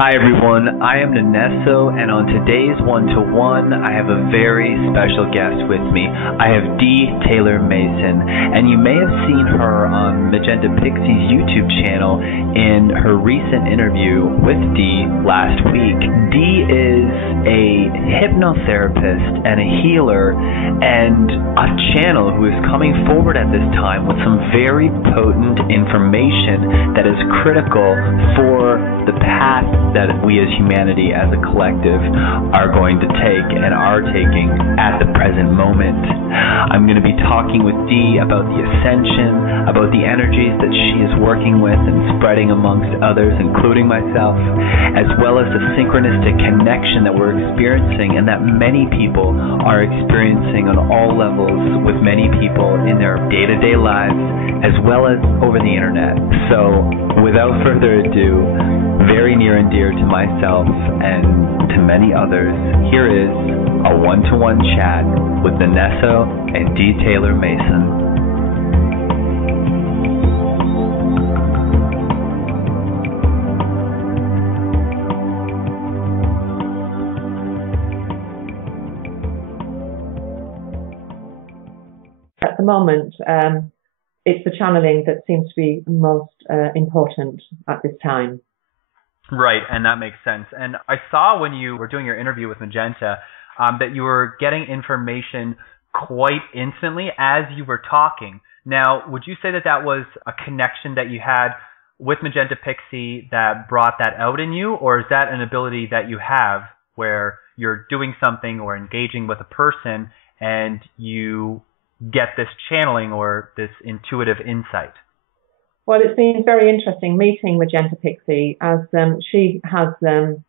Hi everyone, I am Nenesso, and on today's One-to-One, I have a very special guest with me. I have Dee-Taylor Mason, and you may have seen her on Magenta Pixie's YouTube channel in her recent interview with Dee last week. Dee is a hypnotherapist and a healer and a channel who is coming forward at this time with some very potent information that is critical for the path that we as humanity, as a collective, are going to take and are taking at the present moment. I'm going to be talking with Dee about the Ascension, about the energies that she is working with and spreading amongst others, including myself, as well as the synchronistic connection that we're experiencing and that many people are experiencing on all levels with many people in their day-to-day lives, as well as over the internet. So, without further ado, very near and dear to myself and to many others, here is a one-to-one chat with Nenesso and Dee-Taylor Mason. At the moment, it's the channeling that seems to be most important at this time. Right, and that makes sense. And I saw when you were doing your interview with Magenta that you were getting information quite instantly as you were talking. Now, would you say that that was a connection that you had with Magenta Pixie that brought that out in you, or is that an ability that you have where you're doing something or engaging with a person and you get this channeling or this intuitive insight? Well, it's been very interesting meeting Magenta Pixie, as she has an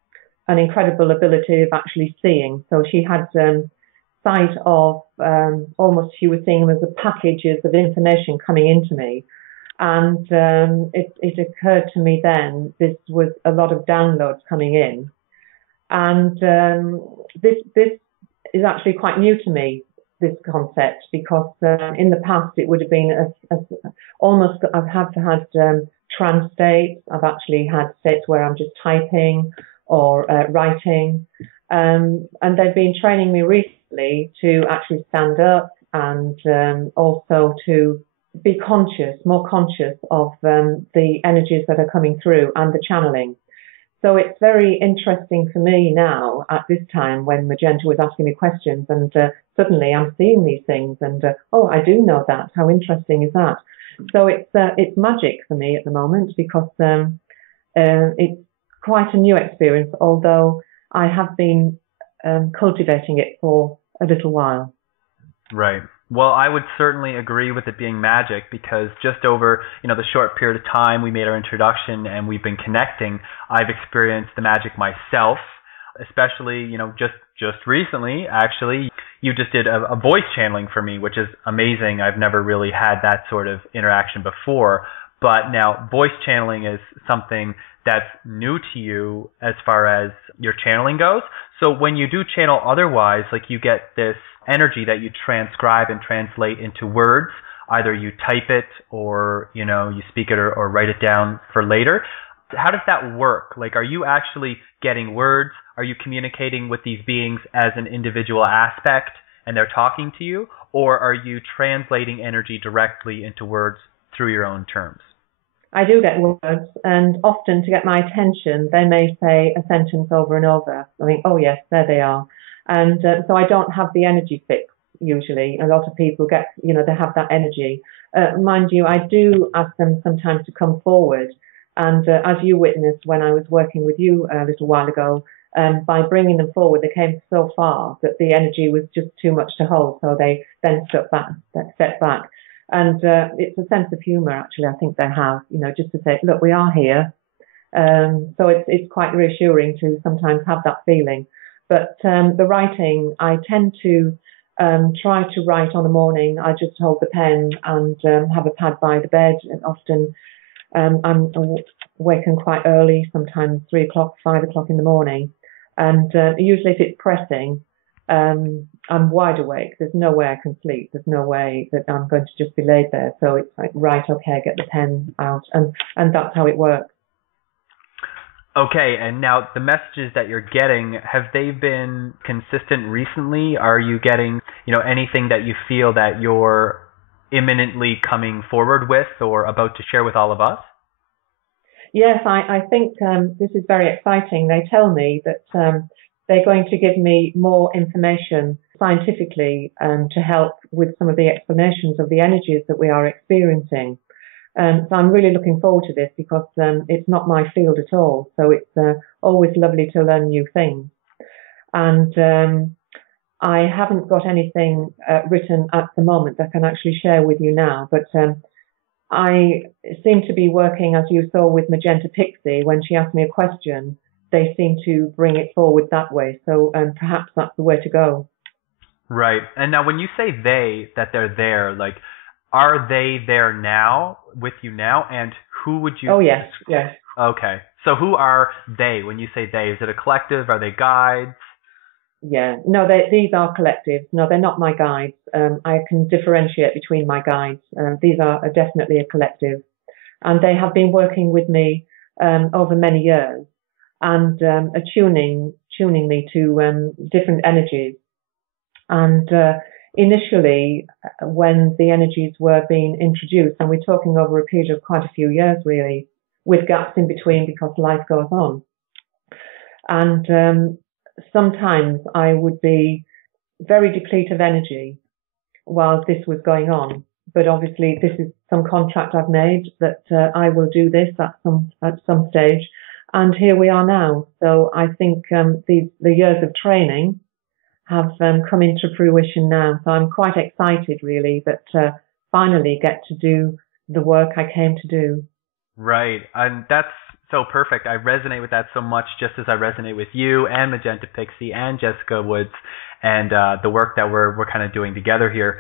incredible ability of actually seeing. So she had sight of almost, she was seeing them as a packages of information coming into me. And it occurred to me then this was a lot of downloads coming in. And this is actually quite new to me, this concept, because in the past it would have been almost, I've had trance states. I've actually had states where I'm just typing or writing, and they've been training me recently to actually stand up and also to be more conscious of the energies that are coming through and the channeling. So it's very interesting for me now at this time when Magenta was asking me questions and suddenly I'm seeing these things and, oh, I do know that. How interesting is that? So it's magic for me at the moment because it's quite a new experience, although I have been cultivating it for a little while. Right. Well, I would certainly agree with it being magic because just over, the short period of time we made our introduction and we've been connecting, I've experienced the magic myself, especially, just recently, actually. You just did a voice channeling for me, which is amazing. I've never really had that sort of interaction before. But now voice channeling is something that's new to you as far as your channeling goes. So when you do channel otherwise, like you get this energy that you transcribe and translate into words, either you type it or, you speak it or write it down for later. How does that work? Like, are you actually getting words? Are you communicating with these beings as an individual aspect and they're talking to you? Or are you translating energy directly into words through your own terms? I do get words, and often to get my attention, they may say a sentence over and over. I think, oh yes, there they are. And so I don't have the energy fix usually. A lot of people get, they have that energy. Mind you, I do ask them sometimes to come forward. And as you witnessed when I was working with you a little while ago, by bringing them forward, they came so far that the energy was just too much to hold. So they then stepped back. And it's a sense of humour, actually, I think they have, just to say, look, we are here. So it's quite reassuring to sometimes have that feeling. But the writing, I tend to try to write on the morning. I just hold the pen and have a pad by the bed. And often I'm awakened quite early, sometimes 3 o'clock, 5 o'clock in the morning. And usually if it's pressing, I'm wide awake. There's no way I can sleep. There's no way that I'm going to just be laid there. So it's like, right, okay, get the pen out. And that's how it works. Okay, and now the messages that you're getting, have they been consistent recently? Are you getting, anything that you feel that you're imminently coming forward with or about to share with all of us? Yes, I think this is very exciting. They tell me that they're going to give me more information scientifically to help with some of the explanations of the energies that we are experiencing. So I'm really looking forward to this because it's not my field at all. So it's always lovely to learn new things. And I haven't got anything written at the moment that I can actually share with you now, but I seem to be working, as you saw with Magenta Pixie, when she asked me a question, they seem to bring it forward that way. So perhaps that's the way to go. Right. And now when you say that they're there, like, are they there now, with you now? And who would you... Oh, yes, yes. Okay. So who are they when you say they? Is it a collective? Are they guides? Yeah, no, these are collectives. No, they're not my guides. I can differentiate between my guides. These are definitely a collective. And they have been working with me over many years and tuning me to different energies. And initially, when the energies were being introduced, and we're talking over a period of quite a few years, really, with gaps in between because life goes on. And sometimes I would be very depleted of energy while this was going on. But obviously, this is some contract I've made that I will do this at some stage. And here we are now. So I think the years of training have come into fruition now. So I'm quite excited, really, that finally get to do the work I came to do. Right. And that's so perfect. I resonate with that so much, just as I resonate with you and Magenta Pixie and Jessica Woods and the work that we're kind of doing together here.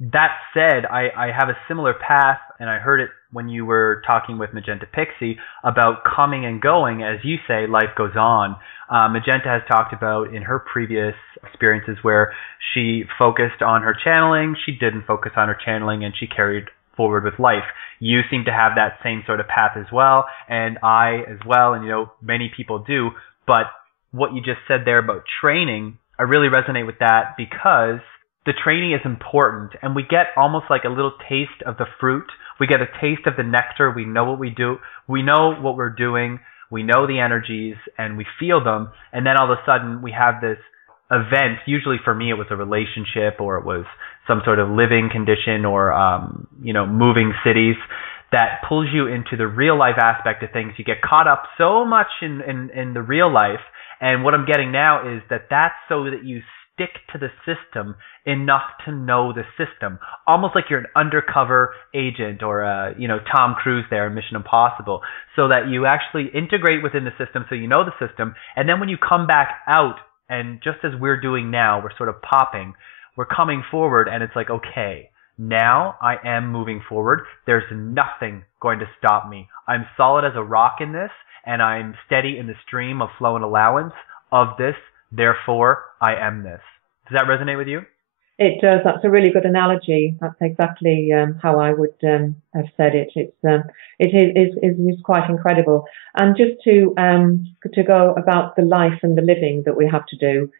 That said, I have a similar path, and I heard it when you were talking with Magenta Pixie about coming and going. As you say, life goes on. Magenta has talked about in her previous experiences where she focused on her channeling, she didn't focus on her channeling, and she carried forward with life. You seem to have that same sort of path as well, and I as well, and many people do. But what you just said there about training, I really resonate with that because the training is important, and we get almost like a little taste of the fruit. We get a taste of the nectar. We know what we do. We know what we're doing. We know the energies, and we feel them. And then all of a sudden, we have this event. Usually for me, it was a relationship, or it was some sort of living condition, or moving cities, that pulls you into the real life aspect of things. You get caught up so much in the real life. And what I'm getting now is that that's so that you stick to the system enough to know the system, almost like you're an undercover agent or Tom Cruise there in Mission Impossible, so that you actually integrate within the system, so you know the system. And then when you come back out, and just as we're doing now, we're sort of popping, we're coming forward, and it's like, okay, now I am moving forward. There's nothing going to stop me. I'm solid as a rock in this, and I'm steady in the stream of flow and allowance of this. Therefore, I am this. Does that resonate with you? It does. That's a really good analogy. That's exactly how I would have said it. It is quite incredible. And just to go about the life and the living that we have to do,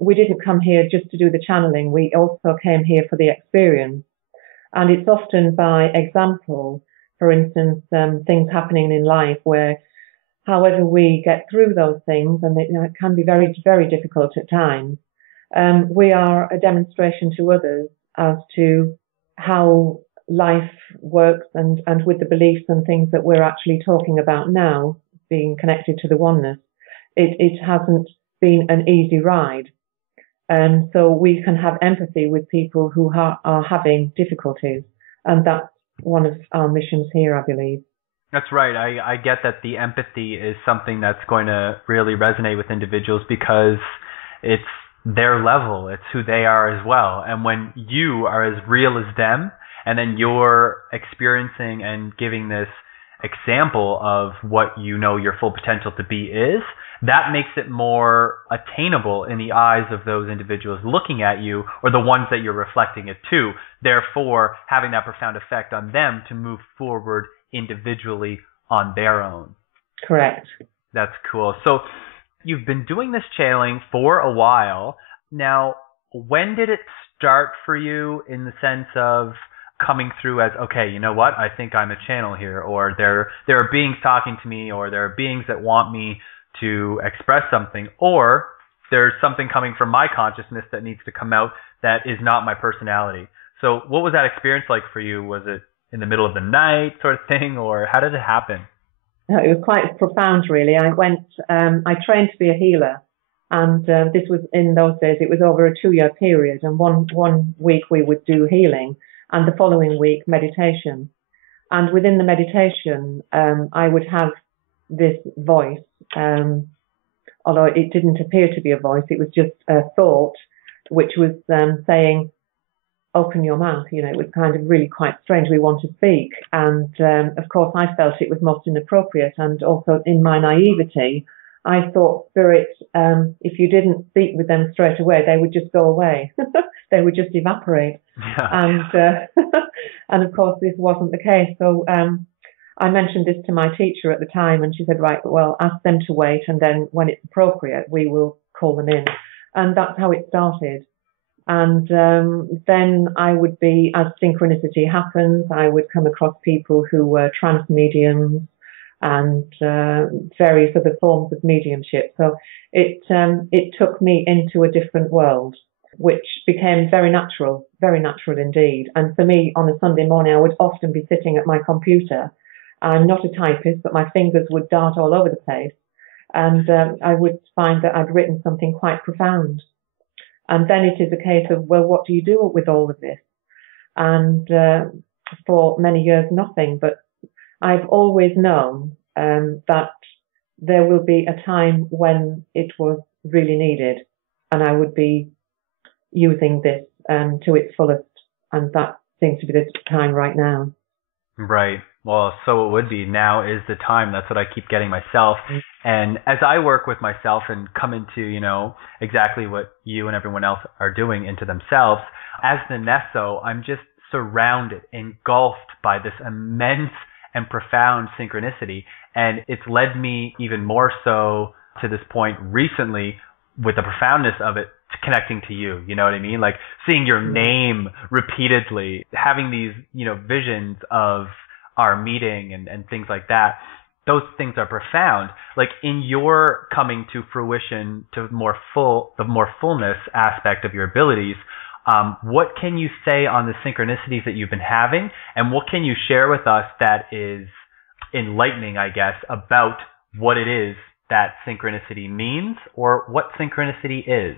we didn't come here just to do the channeling. We also came here for the experience. And it's often by example, for instance, things happening in life where, however we get through those things, and it can be very, very difficult at times, we are a demonstration to others as to how life works and with the beliefs and things that we're actually talking about now, being connected to the oneness. It hasn't been an easy ride. So we can have empathy with people who are having difficulties. And that's one of our missions here, I believe. That's right. I get that the empathy is something that's going to really resonate with individuals because it's their level. It's who they are as well. And when you are as real as them, and then you're experiencing and giving this example of what you know your full potential to be is, that makes it more attainable in the eyes of those individuals looking at you, or the ones that you're reflecting it to, therefore having that profound effect on them to move forward individually on their own. Correct. That's cool. So you've been doing this channeling for a while. Now, when did it start for you in the sense of coming through as, okay, you know what, I think I'm a channel here, or there are beings talking to me, or there are beings that want me to express something, or there's something coming from my consciousness that needs to come out that is not my personality. So what was that experience like for you? Was it in the middle of the night sort of thing, or how did it happen? It was quite profound, really. I trained to be a healer, and this was in those days. It was over a 2-year period, and one week we would do healing, and the following week meditation. And within the meditation, I would have this voice, although it didn't appear to be a voice. It was just a thought, which was saying, open your mouth. It was kind of really quite strange. We want to speak. And of course, I felt it was most inappropriate. And also in my naivety, I thought spirit, if you didn't speak with them straight away, they would just go away. They would just evaporate. Yeah. And of course, this wasn't the case. So I mentioned this to my teacher at the time, and she said, right, well, ask them to wait. And then when it's appropriate, we will call them in. And that's how it started. And then I would be, as synchronicity happens, I would come across people who were trance mediums and various other forms of mediumship. So it took me into a different world, which became very natural indeed. And for me, on a Sunday morning, I would often be sitting at my computer. I'm not a typist, but my fingers would dart all over the place. And I would find that I'd written something quite profound. And then it is a case of, well, what do you do with all of this? And for many years, nothing. But I've always known that there will be a time when it was really needed, and I would be using this to its fullest. And that seems to be the time right now. Right. Well, so it would be. Now is the time. That's what I keep getting myself. And as I work with myself and come into, exactly what you and everyone else are doing into themselves, as Nenesso, I'm just surrounded, engulfed by this immense and profound synchronicity. And it's led me even more so to this point recently with the profoundness of it, to connecting to you. You know what I mean? Like seeing your name repeatedly, having these, visions of our meeting and things like that. Those things are profound. Like in your coming to fruition, to the more fullness aspect of your abilities, what can you say on the synchronicities that you've been having, and what can you share with us that is enlightening, I guess, about what it is that synchronicity means, or what synchronicity is?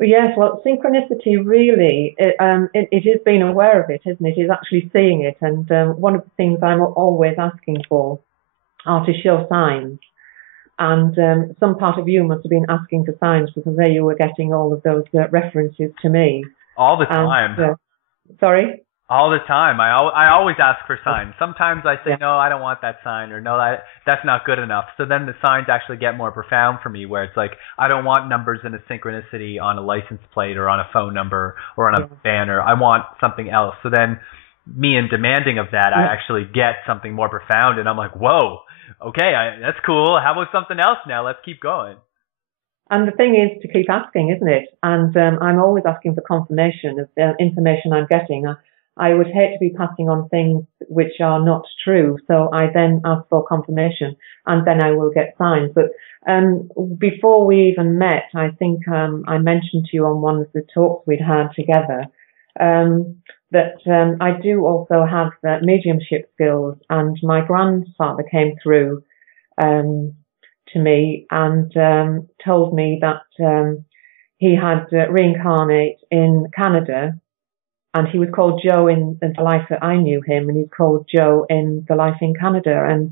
Yes, well, synchronicity really, it is being aware of it, isn't it? It's actually seeing it. And one of the things I'm always asking for are to show signs. And some part of you must have been asking for signs, because there you were getting all of those references to me. All the time. Sorry? All the time. I always ask for signs. Sometimes I say, no, I don't want that sign, or no, that's not good enough. So then the signs actually get more profound for me, where it's like, I don't want numbers in a synchronicity on a license plate or on a phone number or on a banner. I want something else. So then me in demanding of that, I actually get something more profound, and I'm like, whoa, okay, that's cool. How about something else now? Let's keep going. And the thing is to keep asking, isn't it? And I'm always asking for confirmation of the information I'm getting. I would hate to be passing on things which are not true. So I then ask for confirmation, and then I will get signs. But before we even met, I think I mentioned to you on one of the talks we'd had together that I do also have mediumship skills, and my grandfather came through to me and told me that he had reincarnated in Canada. And he was called Joe in the life that I knew him, and he's called Joe in the life in Canada, and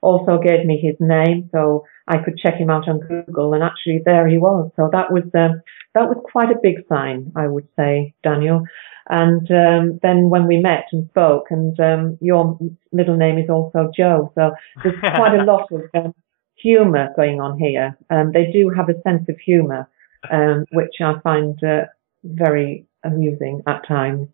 also gave me his name so I could check him out on Google, and actually there he was. So that was quite a big sign, I would say, Daniel. And then when we met and spoke, and your middle name is also Joe, so there's quite a lot of humour going on here. They do have a sense of humour, which I find very amusing at times.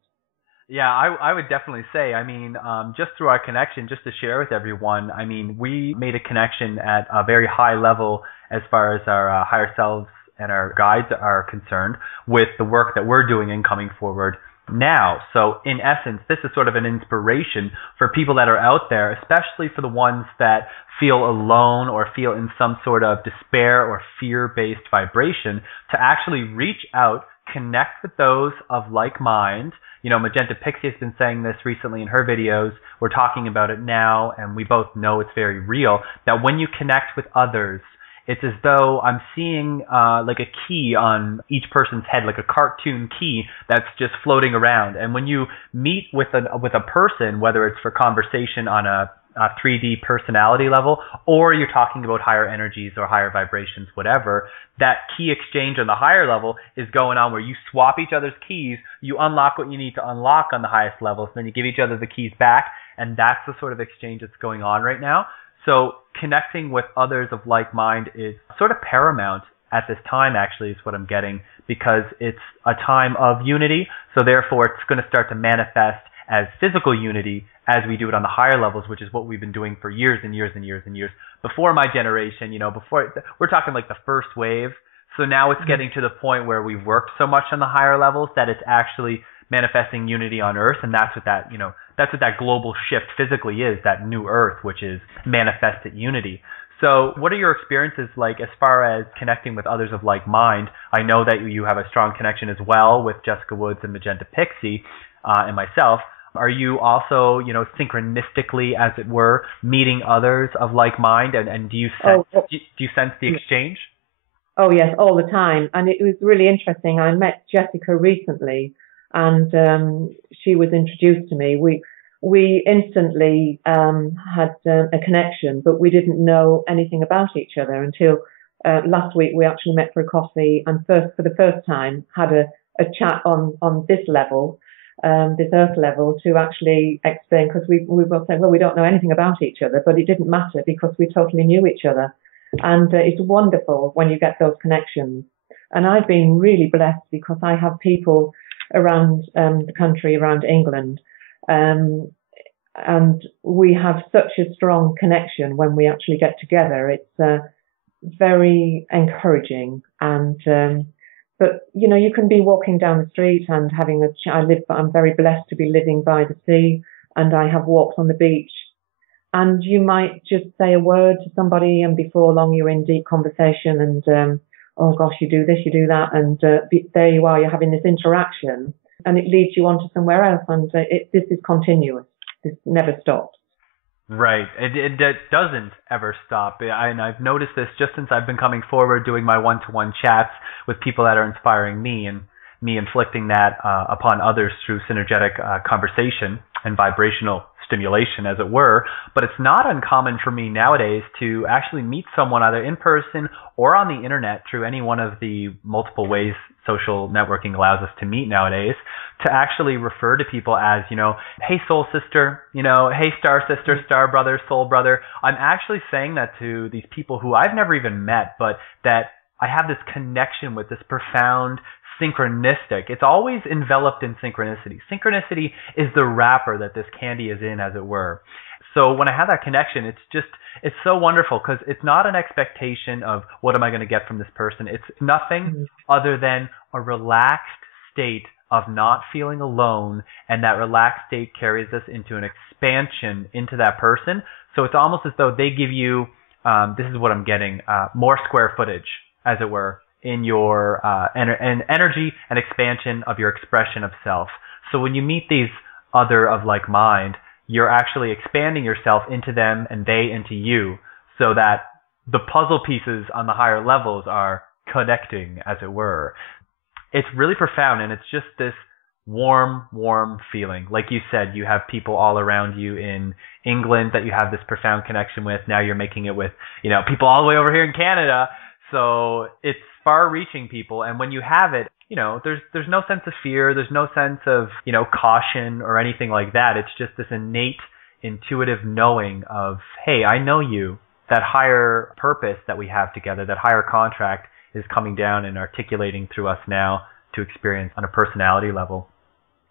Yeah, I would definitely say, I mean, just through our connection, just to share with everyone, I mean, we made a connection at a very high level as far as our higher selves and our guides are concerned with the work that we're doing and coming forward now. So in essence, this is sort of an inspiration for people that are out there, especially for the ones that feel alone or feel in some sort of despair or fear-based vibration, to actually reach out, connect with those of like mind. You know, Magenta Pixie has been saying this recently in her videos. We're talking about it now, and we both know it's very real, that when you connect with others, it's as though I'm seeing like a key on each person's head, like a cartoon key that's just floating around. And when you meet with a person, whether it's for conversation on a 3D personality level, or you're talking about higher energies or higher vibrations, whatever, that key exchange on the higher level is going on where you swap each other's keys, you unlock what you need to unlock on the highest levels, then you give each other the keys back, and that's the sort of exchange that's going on right now. So connecting with others of like mind is sort of paramount at this time, actually, is what I'm getting, because it's a time of unity. So therefore, it's going to start to manifest as physical unity as we do it on the higher levels, which is what we've been doing for years and years and years and years. Before my generation, you know, before, we're talking like the first wave. So now it's getting to the point where we've worked so much on the higher levels that it's actually manifesting unity on Earth, and that's what that, you know, that's what that global shift physically is, that new Earth, which is manifested unity. So what are your experiences like as far as connecting with others of like mind? I know that you have a strong connection as well with Jessica Woods and Magenta Pixie and myself. Are you also, you know, synchronistically, as it were, meeting others of like mind, and do you sense the exchange? Oh yes, all the time. And it was really interesting. I met Jessica recently, and she was introduced to me. We instantly had a connection, but we didn't know anything about each other until last week. We actually met for a coffee, and for the first time had a chat on this level, this earth level, to actually explain, because we both said, well, we don't know anything about each other, but it didn't matter because we totally knew each other. And it's wonderful when you get those connections. And I've been really blessed because I have people around the country, around England, and we have such a strong connection when we actually get together. It's very encouraging. And but you know, you can be walking down the street and having I'm very blessed to be living by the sea, and I have walks on the beach. And you might just say a word to somebody, and before long you're in deep conversation, and oh gosh, you do this, you do that, and there you are, you're having this interaction, and it leads you on to somewhere else, and this is continuous. This never stops. Right. It doesn't ever stop. And I've noticed this just since I've been coming forward doing my one-to-one chats with people that are inspiring me, and me inflicting that upon others through synergetic conversation and vibrational stimulation, as it were. But it's not uncommon for me nowadays to actually meet someone either in person or on the internet through any one of the multiple ways social networking allows us to meet nowadays, to actually refer to people as, you know, hey soul sister, you know, hey star sister, star brother, soul brother. I'm actually saying that to these people who I've never even met, but that I have this connection with, this profound synchronistic. It's always enveloped in synchronicity. Synchronicity is the wrapper that this candy is in, as it were. So when I have that connection, it's so wonderful, because it's not an expectation of what am I going to get from this person. It's nothing other than a relaxed state of not feeling alone, and that relaxed state carries us into an expansion into that person. So it's almost as though they give you, this is what I'm getting, more square footage, as it were, in your energy and expansion of your expression of self. So when you meet these other of like mind, you're actually expanding yourself into them and they into you, so that the puzzle pieces on the higher levels are connecting, as it were. It's really profound, and it's just this warm feeling. Like you said, you have people all around you in England that you have this profound connection with. Now you're making it with, you know, people all the way over here in Canada. So it's far-reaching people, and when you have it, you know, there's no sense of fear, there's no sense of, you know, caution or anything like that. It's just this innate, intuitive knowing of, hey, I know you. That higher purpose that we have together, that higher contract, is coming down and articulating through us now to experience on a personality level.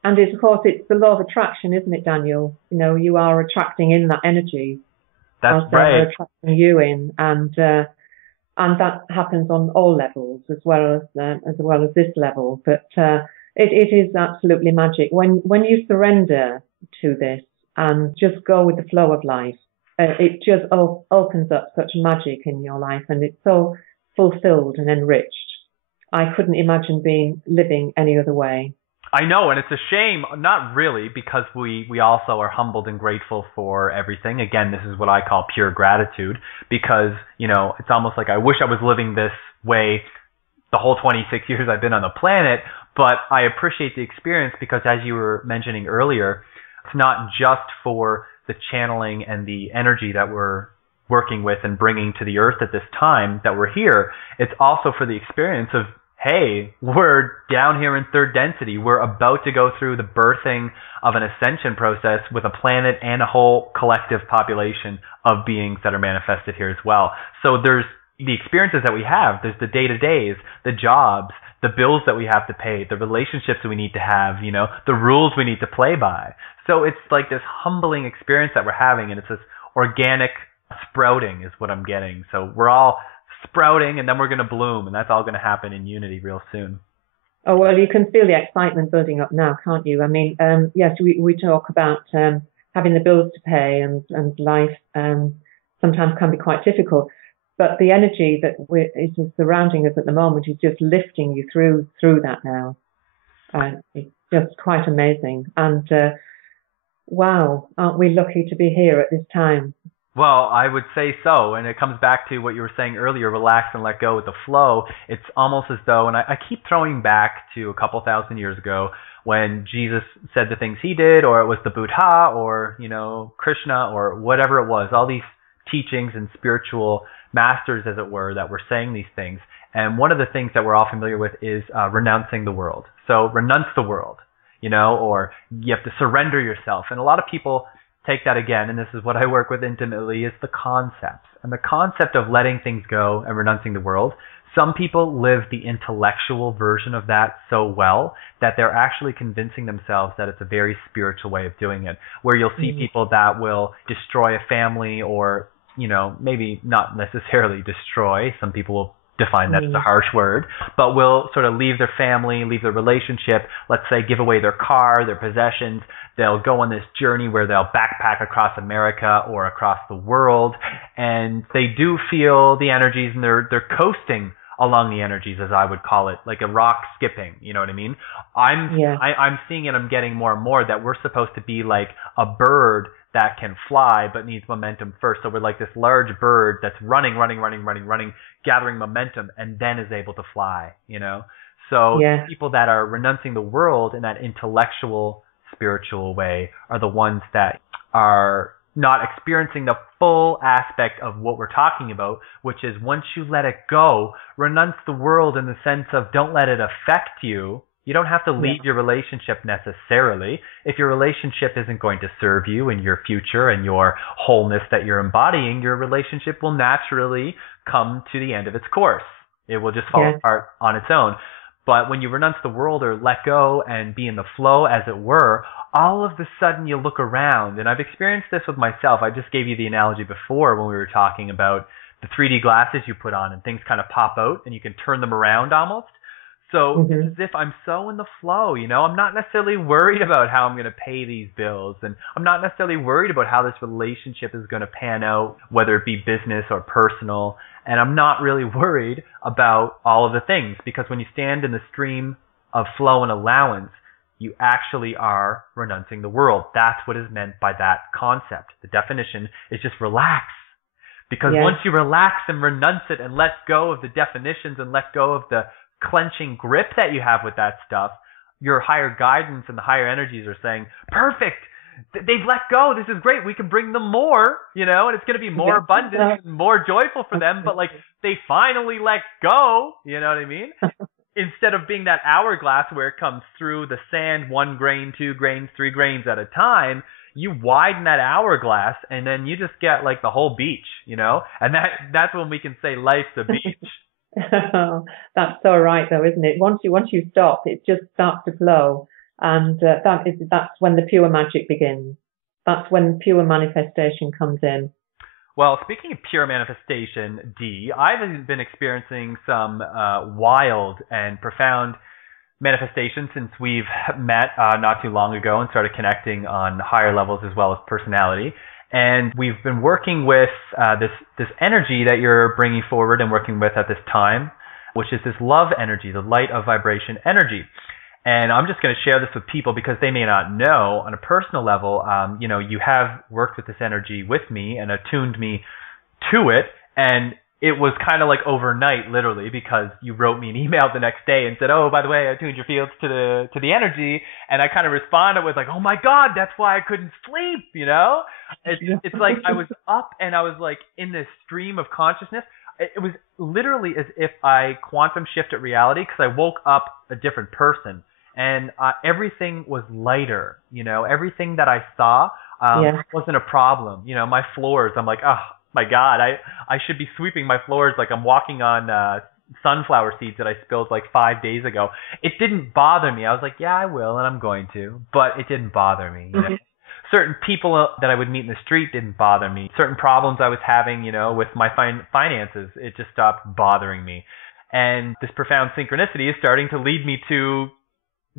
And it's, of course, it's the law of attraction, isn't it, Daniel? You know, you are attracting in that energy. That's as right. they're attracting you in, and that happens on all levels as well as this level. But it is absolutely magic when you surrender to this and just go with the flow of life. It just opens up such magic in your life, and it's so fulfilled and enriched. I couldn't imagine living any other way. I know, and it's a shame, not really, because we also are humbled and grateful for everything. Again, this is what I call pure gratitude, because, you know, it's almost like I wish I was living this way the whole 26 years I've been on the planet, but I appreciate the experience because, as you were mentioning earlier, it's not just for the channeling and the energy that we're working with and bringing to the earth at this time that we're here. It's also for the experience of, hey, we're down here in third density. We're about to go through the birthing of an ascension process with a planet and a whole collective population of beings that are manifested here as well. So there's the experiences that we have. There's the day-to-days, the jobs, the bills that we have to pay, the relationships that we need to have, you know, the rules we need to play by. So it's like this humbling experience that we're having, and it's this organic sprouting is what I'm getting. So we're all sprouting, and then we're going to bloom, and that's all going to happen in unity real soon. Oh, well, you can feel the excitement building up now, can't you? I mean, yes, we talk about having the bills to pay, and life sometimes can be quite difficult, but the energy that is surrounding us at the moment is just lifting you through that now. It's just quite amazing. And wow, aren't we lucky to be here at this time? Well, I would say so, and it comes back to what you were saying earlier, relax and let go with the flow. It's almost as though, and I keep throwing back to a couple thousand years ago when Jesus said the things he did, or it was the Buddha, or, you know, Krishna, or whatever it was, all these teachings and spiritual masters, as it were, that were saying these things. And one of the things that we're all familiar with is renouncing the world. So renounce the world, you know, or you have to surrender yourself. And a lot of people take that again, and this is what I work with intimately, is the concepts. And the concept of letting things go and renouncing the world. Some people live the intellectual version of that so well that they're actually convincing themselves that it's a very spiritual way of doing it, where you'll see people that will destroy a family, or, you know, maybe not necessarily destroy. Some people will define that as a harsh word, but will sort of leave their family, leave their relationship, let's say give away their car, their possessions. They'll go on this journey where they'll backpack across America or across the world, and they do feel the energies, and they're coasting along the energies, as I would call it, like a rock skipping, you know what I mean? I'm seeing it, I'm getting more and more that we're supposed to be like a bird that can fly but needs momentum first. So we're like this large bird that's running, gathering momentum, and then is able to fly, you know? So people that are renouncing the world in that intellectual, spiritual way are the ones that are not experiencing the full aspect of what we're talking about, which is once you let it go, renounce the world in the sense of don't let it affect you. You don't have to leave your relationship necessarily. If your relationship isn't going to serve you in your future and your wholeness that you're embodying, your relationship will naturally come to the end of its course. It will just fall apart on its own. But when you renounce the world or let go and be in the flow, as it were, all of a sudden you look around. And I've experienced this with myself. I just gave you the analogy before when we were talking about the 3D glasses you put on and things kind of pop out and you can turn them around almost. So it's as if I'm so in the flow, you know, I'm not necessarily worried about how I'm going to pay these bills, and I'm not necessarily worried about how this relationship is going to pan out, whether it be business or personal, and I'm not really worried about all of the things, because when you stand in the stream of flow and allowance, you actually are renouncing the world. That's what is meant by that concept. The definition is just relax. Because once you relax and renounce it and let go of the definitions and let go of the clenching grip that you have with that stuff, your higher guidance and the higher energies are saying, perfect, they've let go, this is great, we can bring them more, you know, and it's going to be more abundant and more joyful for them, but like they finally let go, you know what I mean? Instead of being that hourglass where it comes through the sand, 1 grain, 2 grains, 3 grains at a time, you widen that hourglass and then you just get like the whole beach, you know, and that's when we can say life's a beach. That's so right, though, isn't it? Once you stop, it just starts to flow, And that's when the pure magic begins. That's when pure manifestation comes in. Well, speaking of pure manifestation, Dee, I've been experiencing some wild and profound manifestations since we've met not too long ago and started connecting on higher levels as well as personality. And we've been working with this energy that you're bringing forward and working with at this time, which is this love energy, the light of vibration energy. And I'm just going to share this with people because they may not know on a personal level, you have worked with this energy with me and attuned me to it. And it was kind of like overnight, literally, because you wrote me an email the next day and said, oh, by the way, I tuned your fields to the energy. And I kind of responded with like, oh my God, that's why I couldn't sleep, It's like I was up and I was like in this stream of consciousness. It was literally as if I quantum shifted reality because I woke up a different person. And everything was lighter, everything that I saw wasn't a problem. My floors, I'm like, oh my God, I should be sweeping my floors like I'm walking on sunflower seeds that I spilled like 5 days ago. It didn't bother me. I was like, yeah, I will, and I'm going to, but it didn't bother me. Certain people that I would meet in the street didn't bother me. Certain problems I was having, with my finances, it just stopped bothering me. And this profound synchronicity is starting to lead me to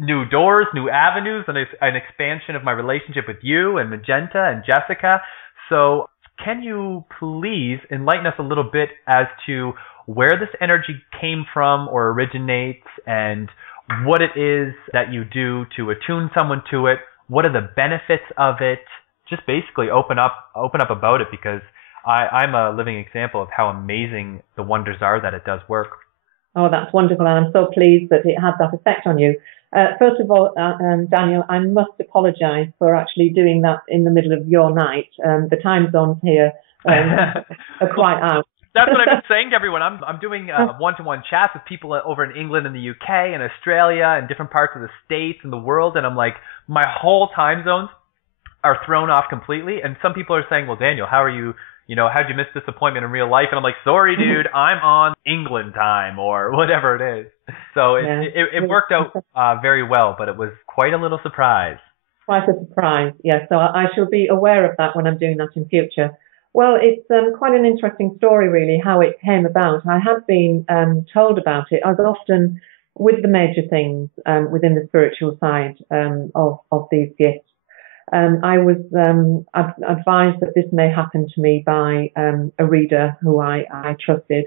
new doors, new avenues, and an expansion of my relationship with you and Magenta and Jessica. So can you please enlighten us a little bit as to where this energy came from or originates and what it is that you do to attune someone to it? What are the benefits of it? Just basically open up about it because I'm a living example of how amazing the wonders are that it does work. Oh, that's wonderful. And I'm so pleased that it had that effect on you. First of all, Daniel, I must apologise for actually doing that in the middle of your night. The time zones here are quite out. That's what I've been saying to everyone. I'm doing one-to-one chats with people over in England and the UK and Australia and different parts of the States and the world. And I'm like, my whole time zones are thrown off completely. And some people are saying, well, Daniel, how are you? How'd you miss this appointment in real life? And I'm like, sorry, dude, I'm on England time or whatever it is. So it worked out very well, but it was quite a little surprise. Quite a surprise, yes. So I shall be aware of that when I'm doing that in future. Well, it's quite an interesting story, really, how it came about. I had been told about it. I was often with the major things within the spiritual side of these gifts. I was advised that this may happen to me by a reader who I trusted.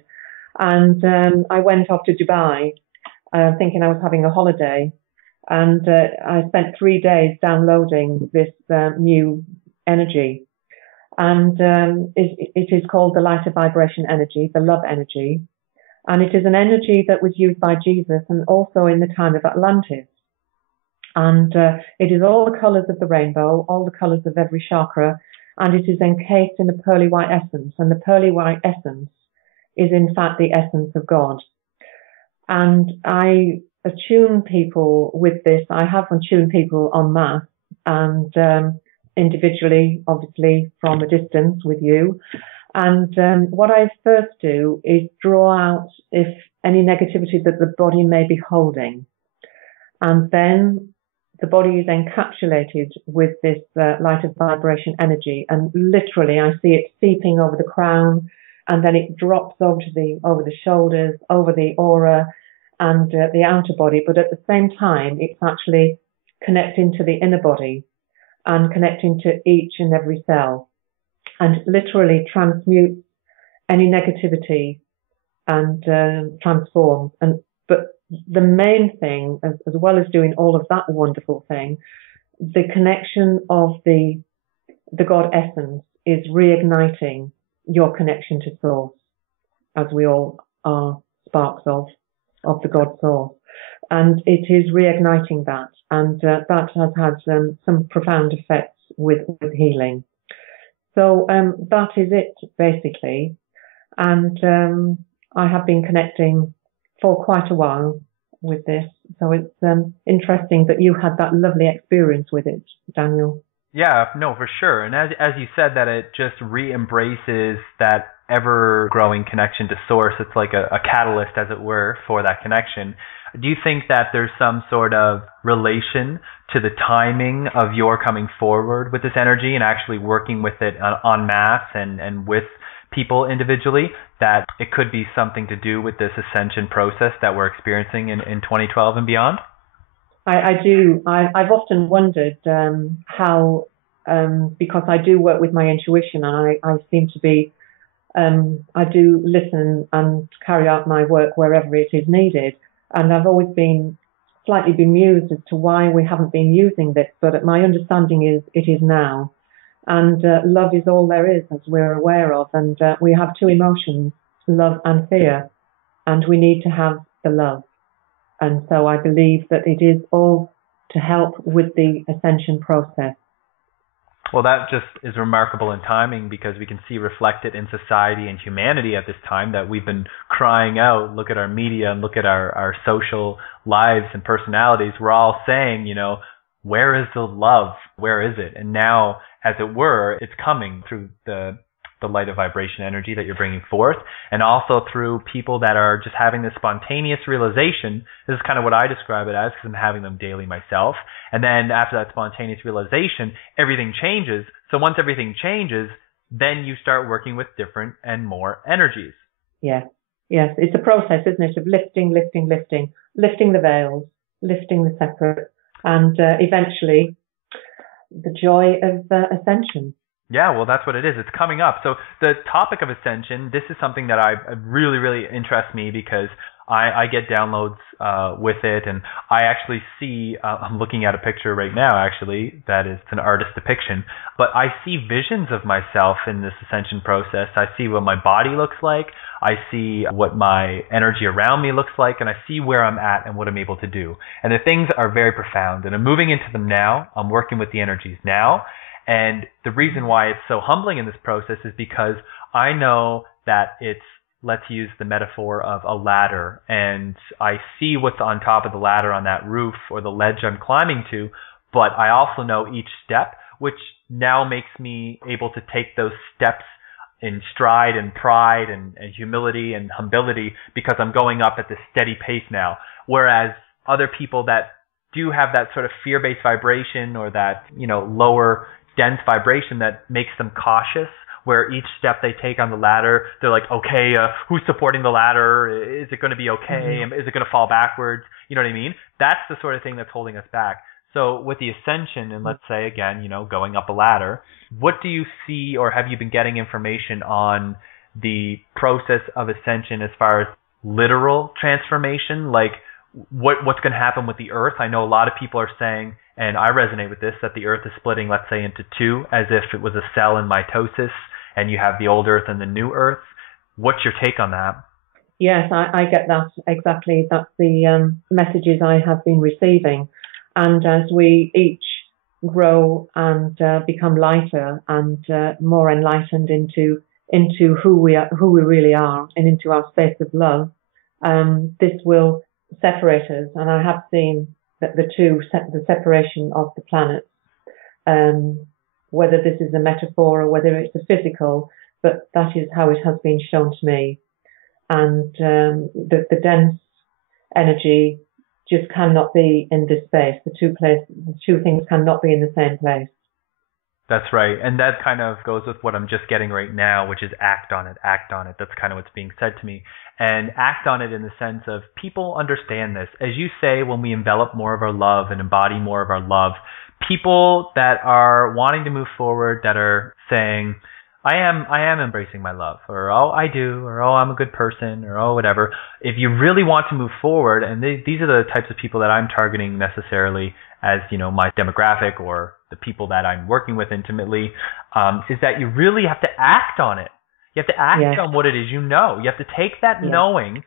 And I went off to Dubai thinking I was having a holiday. And I spent 3 days downloading this new energy. And it is called the light of vibration energy, the love energy. And it is an energy that was used by Jesus and also in the time of Atlantis. And it is all the colours of the rainbow, all the colours of every chakra, and it is encased in a pearly white essence. And the pearly white essence is in fact the essence of God. And I attune people with this. I have attuned people en masse and individually, obviously, from a distance with you. And what I first do is draw out if any negativity that the body may be holding. And then the body is encapsulated with this light of vibration energy, and literally I see it seeping over the crown, and then it drops over the shoulders, over the aura, and the outer body. But at the same time, it's actually connecting to the inner body and connecting to each and every cell, and literally transmutes any negativity and transforms. But the main thing, as well as doing all of that wonderful thing, the connection of the God essence is reigniting your connection to Source, as we all are sparks of the God Source. And it is reigniting that, and that has had some profound effects with healing. So that is it, basically. And I have been connecting for quite a while with this. So it's interesting that you had that lovely experience with it, Daniel. Yeah, no, for sure. And as you said, that it just re-embraces that ever-growing connection to Source. It's like a catalyst, as it were, for that connection. Do you think that there's some sort of relation to the timing of your coming forward with this energy and actually working with it en masse and with people individually, that it could be something to do with this ascension process that we're experiencing in 2012 and beyond? I do. I've often wondered how, because I do work with my intuition, and I seem to be, I do listen and carry out my work wherever it is needed. And I've always been slightly bemused as to why we haven't been using this, but my understanding is it is now. And love is all there is, as we're aware of. And we have two emotions, love and fear, and we need to have the love. And so I believe that it is all to help with the ascension process. Well, that just is remarkable in timing, because we can see reflected in society and humanity at this time that we've been crying out. Look at our media and look at our social lives and personalities. We're all saying, where is the love? Where is it? And now, as it were, it's coming through the light of vibration energy that you're bringing forth, and also through people that are just having this spontaneous realization. This is kind of what I describe it as, because I'm having them daily myself. And then after that spontaneous realization, everything changes. So once everything changes, then you start working with different and more energies. Yes. It's a process, isn't it, of lifting the veils, lifting the separate, and eventually the joy of ascension. Yeah, well, that's what it is. It's coming up. So the topic of ascension, this is something that I really, really interests me, because I get downloads with it, and I actually see, I'm looking at a picture right now, actually, that is an artist depiction, but I see visions of myself in this ascension process. I see what my body looks like. I see what my energy around me looks like, and I see where I'm at and what I'm able to do. And the things are very profound, and I'm moving into them now. I'm working with the energies now. And the reason why it's so humbling in this process is because I know that it's, let's use the metaphor of a ladder, and I see what's on top of the ladder on that roof or the ledge I'm climbing to, but I also know each step, which now makes me able to take those steps in stride and pride and humility and humility, because I'm going up at this steady pace now. Whereas other people that do have that sort of fear-based vibration, or that, lower dense vibration that makes them cautious, where each step they take on the ladder, they're like, okay, who's supporting the ladder? Is it going to be okay? Mm-hmm. Is it going to fall backwards? You know what I mean? That's the sort of thing that's holding us back. So with the ascension, and let's say again, going up a ladder, what do you see, or have you been getting information on the process of ascension as far as literal transformation? Like what's going to happen with the earth? I know a lot of people are saying, and I resonate with this, that the earth is splitting, let's say, into two, as if it was a cell in mitosis, and you have the old earth and the new earth. What's your take on that? Yes, I get that exactly. That's the messages I have been receiving. And as we each grow and become lighter and more enlightened into who we really are, and into our space of love, this will separate us. And I have seen that the separation of the planets, whether this is a metaphor or whether it's a physical, but that is how it has been shown to me. And the dense energy just cannot be in this space. The two things cannot be in the same place. That's right. And that kind of goes with what I'm just getting right now, which is act on it, act on it. That's kind of what's being said to me. And act on it in the sense of people understand this. As you say, when we envelop more of our love and embody more of our love, people that are wanting to move forward, that are saying, I am embracing my love, or oh, I do, or oh, I'm a good person, or oh, whatever. If you really want to move forward, and these are the types of people that I'm targeting necessarily as, my demographic or the people that I'm working with intimately, is that you really have to act on it. You have to act on what it is you know. You have to take that knowing,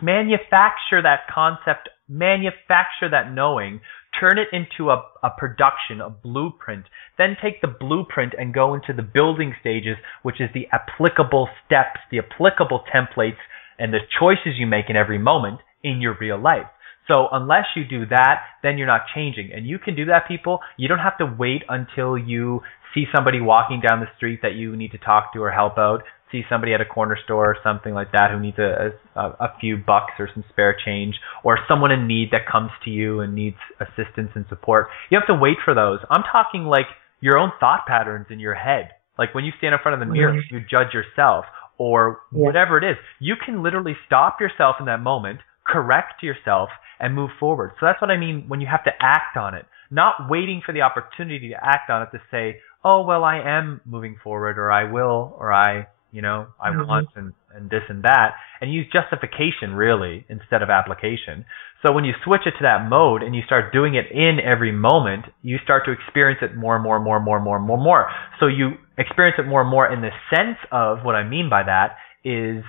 manufacture that concept, manufacture that knowing, turn it into a production, a blueprint, then take the blueprint and go into the building stages, which is the applicable steps, the applicable templates, and the choices you make in every moment in your real life. So unless you do that, then you're not changing. And you can do that, people. You don't have to wait until you see somebody walking down the street that you need to talk to or help out see somebody at a corner store or something like that who needs a few bucks or some spare change, or someone in need that comes to you and needs assistance and support. You have to wait for those. I'm talking like your own thought patterns in your head. Like when you stand in front of the mirror, you judge yourself or whatever it is. You can literally stop yourself in that moment, correct yourself, and move forward. So that's what I mean when you have to act on it, not waiting for the opportunity to act on it to say, oh, well, I am moving forward, or I will, or I want, and this and that, and use justification really instead of application. So when you switch it to that mode and you start doing it in every moment, you start to experience it more and more and more and more and more and more and more. So you experience it more and more in the sense of what I mean by that is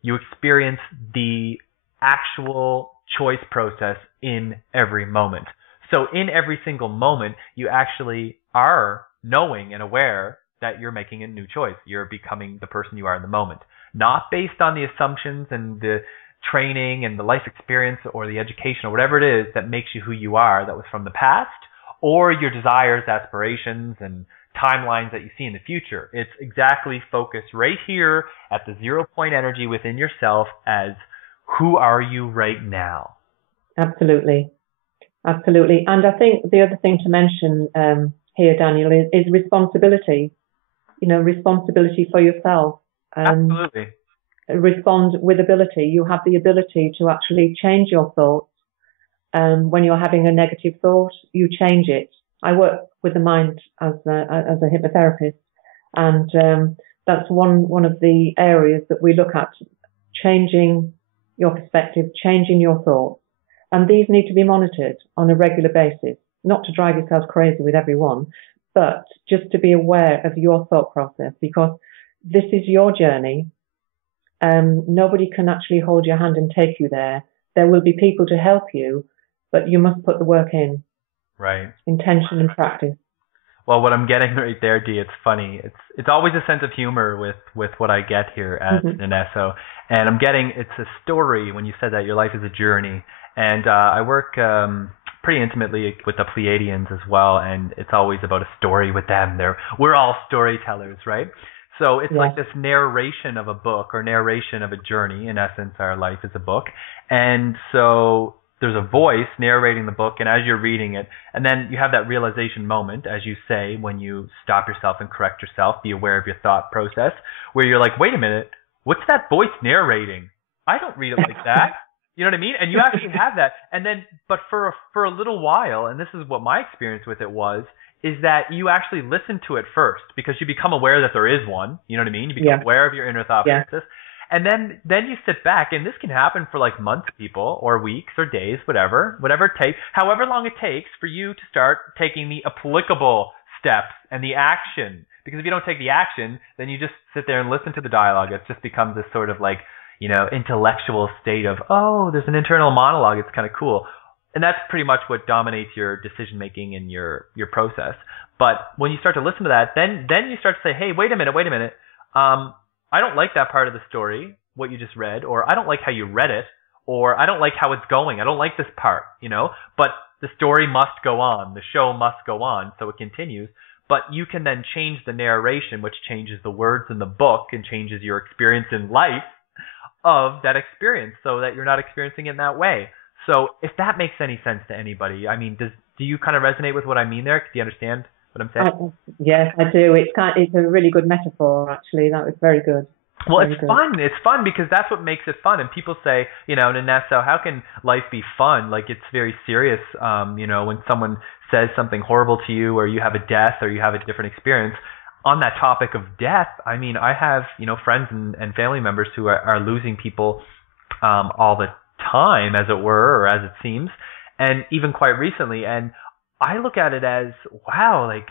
you experience the actual choice process in every moment. So in every single moment, you actually are knowing and aware that you're making a new choice. You're becoming the person you are in the moment, not based on the assumptions and the training and the life experience or the education or whatever it is that makes you who you are that was from the past, or your desires, aspirations, and timelines that you see in the future. It's exactly focused right here at the 0 point energy within yourself as who are you right now? Absolutely. Absolutely. And I think the other thing to mention here, Daniel, is responsibility. You know, responsibility for yourself. Absolutely. Respond with ability. You have the ability to actually change your thoughts. When you're having a negative thought, you change it. I work with the mind as a hypnotherapist, and that's one of the areas that we look at, changing your perspective, changing your thoughts. And these need to be monitored on a regular basis, not to drive yourself crazy with everyone, but just to be aware of your thought process, because this is your journey. Nobody can actually hold your hand and take you there. There will be people to help you, but you must put the work in. Right. Intention and practice. Well, what I'm getting right there, Dee, it's funny. It's always a sense of humor with what I get here at Nenesso. And I'm getting, it's a story when you said that your life is a journey. And I work pretty intimately with the Pleiadians as well, and it's always about a story with them. We're all storytellers, right? So it's like this narration of a book or narration of a journey. In essence, our life is a book. And so there's a voice narrating the book, and as you're reading it, and then you have that realization moment, as you say, when you stop yourself and correct yourself, be aware of your thought process, where you're like, wait a minute, what's that voice narrating? I don't read it like that. You know what I mean? And you actually have that. And then, but for a little while, and this is what my experience with it was, is that you actually listen to it first because you become aware that there is one. You know what I mean? You become aware of your inner thought process. And then you sit back, and this can happen for like months, people, or weeks or days, whatever it takes, however long it takes for you to start taking the applicable steps and the action. Because if you don't take the action, then you just sit there and listen to the dialogue. It just becomes this sort of like, you know, intellectual state of, oh, there's an internal monologue. It's kind of cool. And that's pretty much what dominates your decision making and your process. But when you start to listen to that, then you start to say, hey, wait a minute. I don't like that part of the story, what you just read, or I don't like how you read it, or I don't like how it's going. I don't like this part, you know, but the story must go on. The show must go on. So it continues. But you can then change the narration, which changes the words in the book and changes your experience in life of that experience so that you're not experiencing it in that way. So if that makes any sense to anybody, I mean, do you kind of resonate with what I mean there? Do you understand what I'm saying? Yes, I do. It's a really good metaphor, actually. That was very good. Well, it's fun. It's fun because that's what makes it fun. And people say, you know, Nenesso, how can life be fun? Like, it's very serious, you know, when someone says something horrible to you or you have a death or you have a different experience. On that topic of death, I mean, I have, you know, friends and family members who are losing people all the time, as it were, or as it seems, and even quite recently. And I look at it as, wow, like,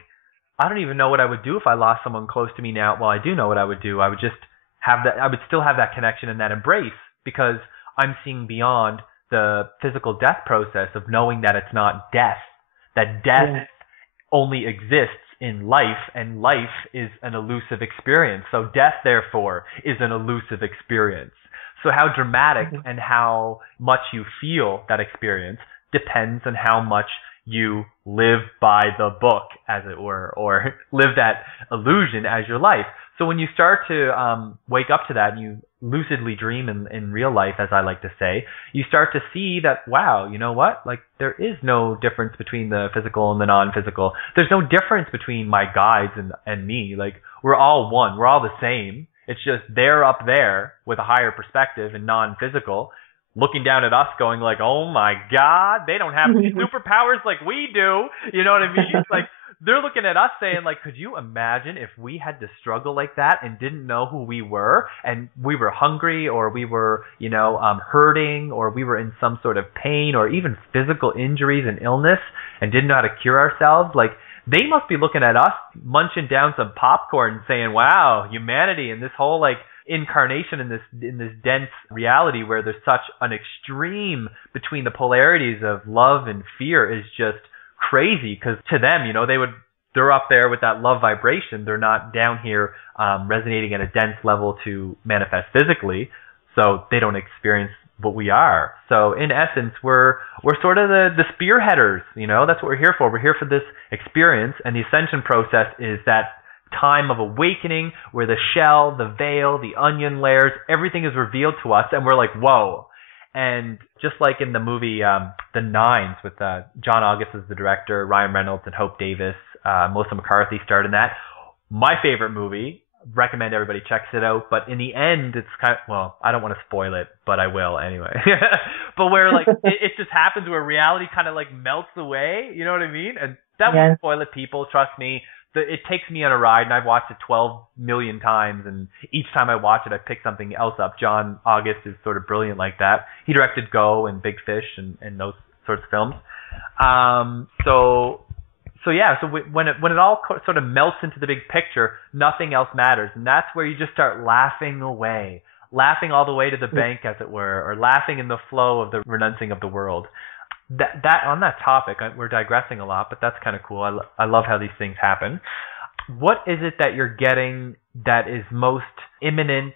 I don't even know what I would do if I lost someone close to me now. Well, I do know what I would do. I would just have that, I would still have that connection and that embrace because I'm seeing beyond the physical death process of knowing that it's not death, that death only exists in life, and life is an elusive experience. So death, therefore, is an elusive experience. So how dramatic and how much you feel that experience depends on how much you live by the book, as it were, or live that illusion as your life. So when you start to wake up to that and you lucidly dream in real life, as I like to say, you start to see that, wow, you know what? Like, there is no difference between the physical and the non-physical. There's no difference between my guides and me. Like, we're all one. We're all the same. It's just they're up there with a higher perspective and non-physical, looking down at us going like, oh my God, they don't have these superpowers like we do. You know what I mean? Like, they're looking at us saying, like, could you imagine if we had to struggle like that and didn't know who we were, and we were hungry, or we were, hurting, or we were in some sort of pain, or even physical injuries and illness, and didn't know how to cure ourselves? Like, they must be looking at us munching down some popcorn saying, wow, humanity and this whole, like, incarnation in this dense reality where there's such an extreme between the polarities of love and fear is just crazy. Because to them, they're up there with that love vibration. They're not down here resonating at a dense level to manifest physically, so they don't experience what we are. So in essence, we're sort of the spearheaders. That's what we're here for. We're here for this experience, and the ascension process is that time of awakening where the shell, the veil, the onion layers, everything is revealed to us, and we're like, whoa. And just like in the movie The Nines with John August as the director, Ryan Reynolds and Hope Davis, Melissa McCarthy starred in that. My favorite movie. Recommend everybody checks it out. But in the end, it's kind of, well, I don't want to spoil it, but I will anyway. But where like it just happens where reality kind of like melts away. You know what I mean? And that won't spoil it, people. Trust me. It takes me on a ride, and I've watched it 12 million times, and each time I watch it, I pick something else up. John August is sort of brilliant like that. He directed Go and Big Fish and those sorts of films. So when it all sort of melts into the big picture, nothing else matters, and that's where you just start laughing away, laughing all the way to the bank, as it were, or laughing in the flow of the renouncing of the world. That on that topic, we're digressing a lot, but that's kind of cool. I love how these things happen. What is it that you're getting that is most imminent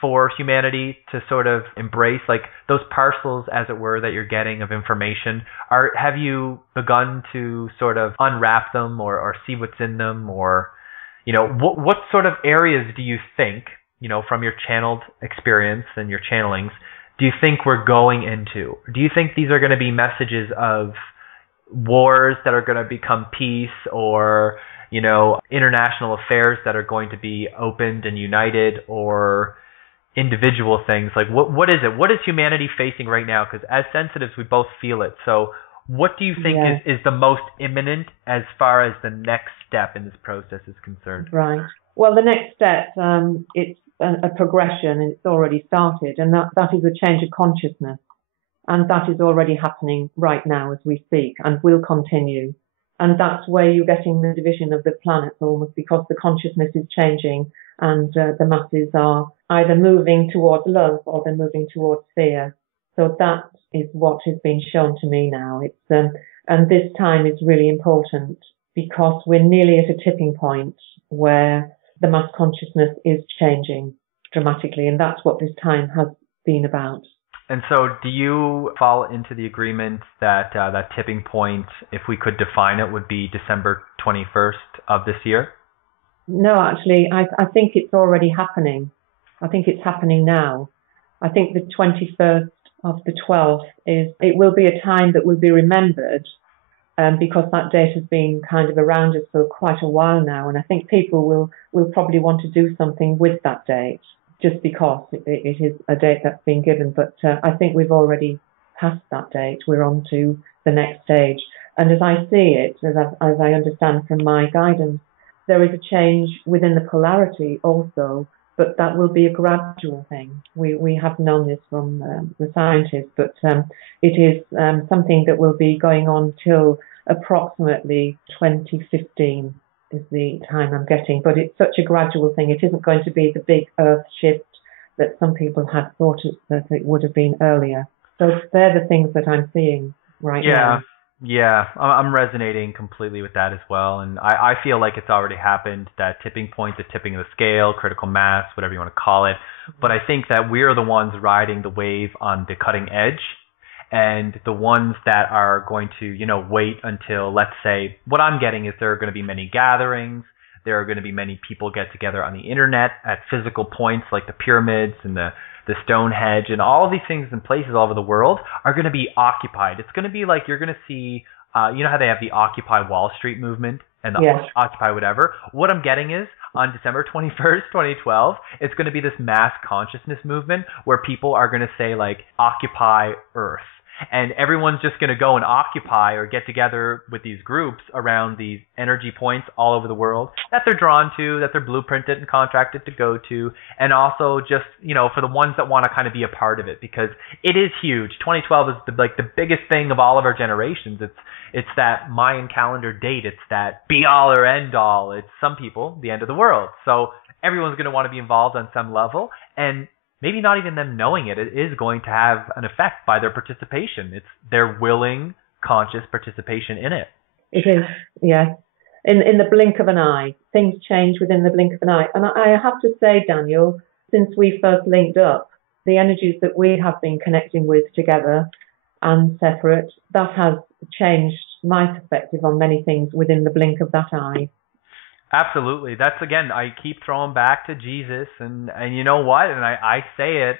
for humanity to sort of embrace, like those parcels, as it were, that you're getting of information? Have you begun to sort of unwrap them or see what's in them, or what sort of areas do you think, from your channeled experience and your channelings, do you think we're going into? Do you think these are going to be messages of wars that are going to become peace, or, international affairs that are going to be opened and united, or individual things? Like, what is it? What is humanity facing right now? Because as sensitives, we both feel it. So what do you think is the most imminent as far as the next step in this process is concerned? Right. Well, the next step, it's a progression, and it's already started, and that is a change of consciousness, and that is already happening right now as we speak, and will continue. And that's where you're getting the division of the planets, almost, because the consciousness is changing, and the masses are either moving towards love or they're moving towards fear. So that is what has been shown to me now. It's and this time is really important because we're nearly at a tipping point where the mass consciousness is changing dramatically, and that's what this time has been about. And so do you fall into the agreement that that tipping point, if we could define it, would be December 21st of this year? No, actually, I think it's already happening. I think it's happening now. I think the 21st of the 12th it will be a time that will be remembered, because that date has been kind of around us for quite a while now, and I think people will probably want to do something with that date, just because it is a date that's been given. But I think we've already passed that date. We're on to the next stage. And as I see it, as I understand from my guidance, there is a change within the polarity also, but that will be a gradual thing. We have known this from the scientists, but it is something that will be going on till approximately 2015 is the time I'm getting. But it's such a gradual thing. It isn't going to be the big earth shift that some people had thought that it would have been earlier. So they're the things that I'm seeing right now. Yeah, I'm resonating completely with that as well. And I feel like it's already happened, that tipping point, the tipping of the scale, critical mass, whatever you want to call it. But I think that we're the ones riding the wave on the cutting edge, and the ones that are going to, wait until, let's say, what I'm getting is there are going to be many gatherings. There are going to be many people get together on the internet at physical points like the pyramids and the Stonehenge, and all of these things in places all over the world are going to be occupied. It's going to be like you're going to see, you know how they have the Occupy Wall Street movement and the Occupy whatever? What I'm getting is on December 21st, 2012, it's going to be this mass consciousness movement where people are going to say like Occupy Earth. And everyone's just going to go and occupy or get together with these groups around these energy points all over the world that they're drawn to, that they're blueprinted and contracted to go to, and also just, you know, for the ones that want to kind of be a part of it, because it is huge. 2012 is the biggest thing of all of our generations. It's that Mayan calendar date. It's that be all or end all. It's some people, the end of the world. So everyone's going to want to be involved on some level, and maybe not even them knowing it, it is going to have an effect by their participation. It's their willing, conscious participation in it. It is, yes. In the blink of an eye. Things change within the blink of an eye. And I have to say, Daniel, since we first linked up, the energies that we have been connecting with together and separate, that has changed my perspective on many things within the blink of that eye. Absolutely. That's, again, I keep throwing back to Jesus, and you know what? And I say it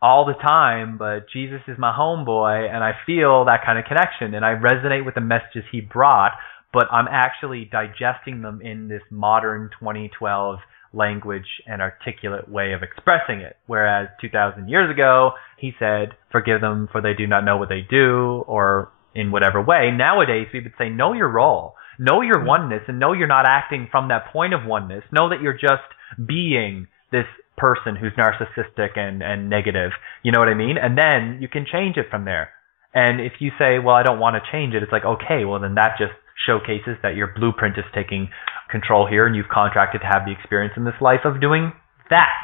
all the time, but Jesus is my homeboy, and I feel that kind of connection, and I resonate with the messages he brought, but I'm actually digesting them in this modern 2012 language and articulate way of expressing it. Whereas 2,000 years ago, he said, forgive them for they do not know what they do, or in whatever way. Nowadays, we would say, know your role. Know your oneness, and know you're not acting from that point of oneness. Know that you're just being this person who's narcissistic and negative. You know what I mean? And then you can change it from there. And if you say, well, I don't want to change it, it's like, okay, well, then that just showcases that your blueprint is taking control here, and you've contracted to have the experience in this life of doing that.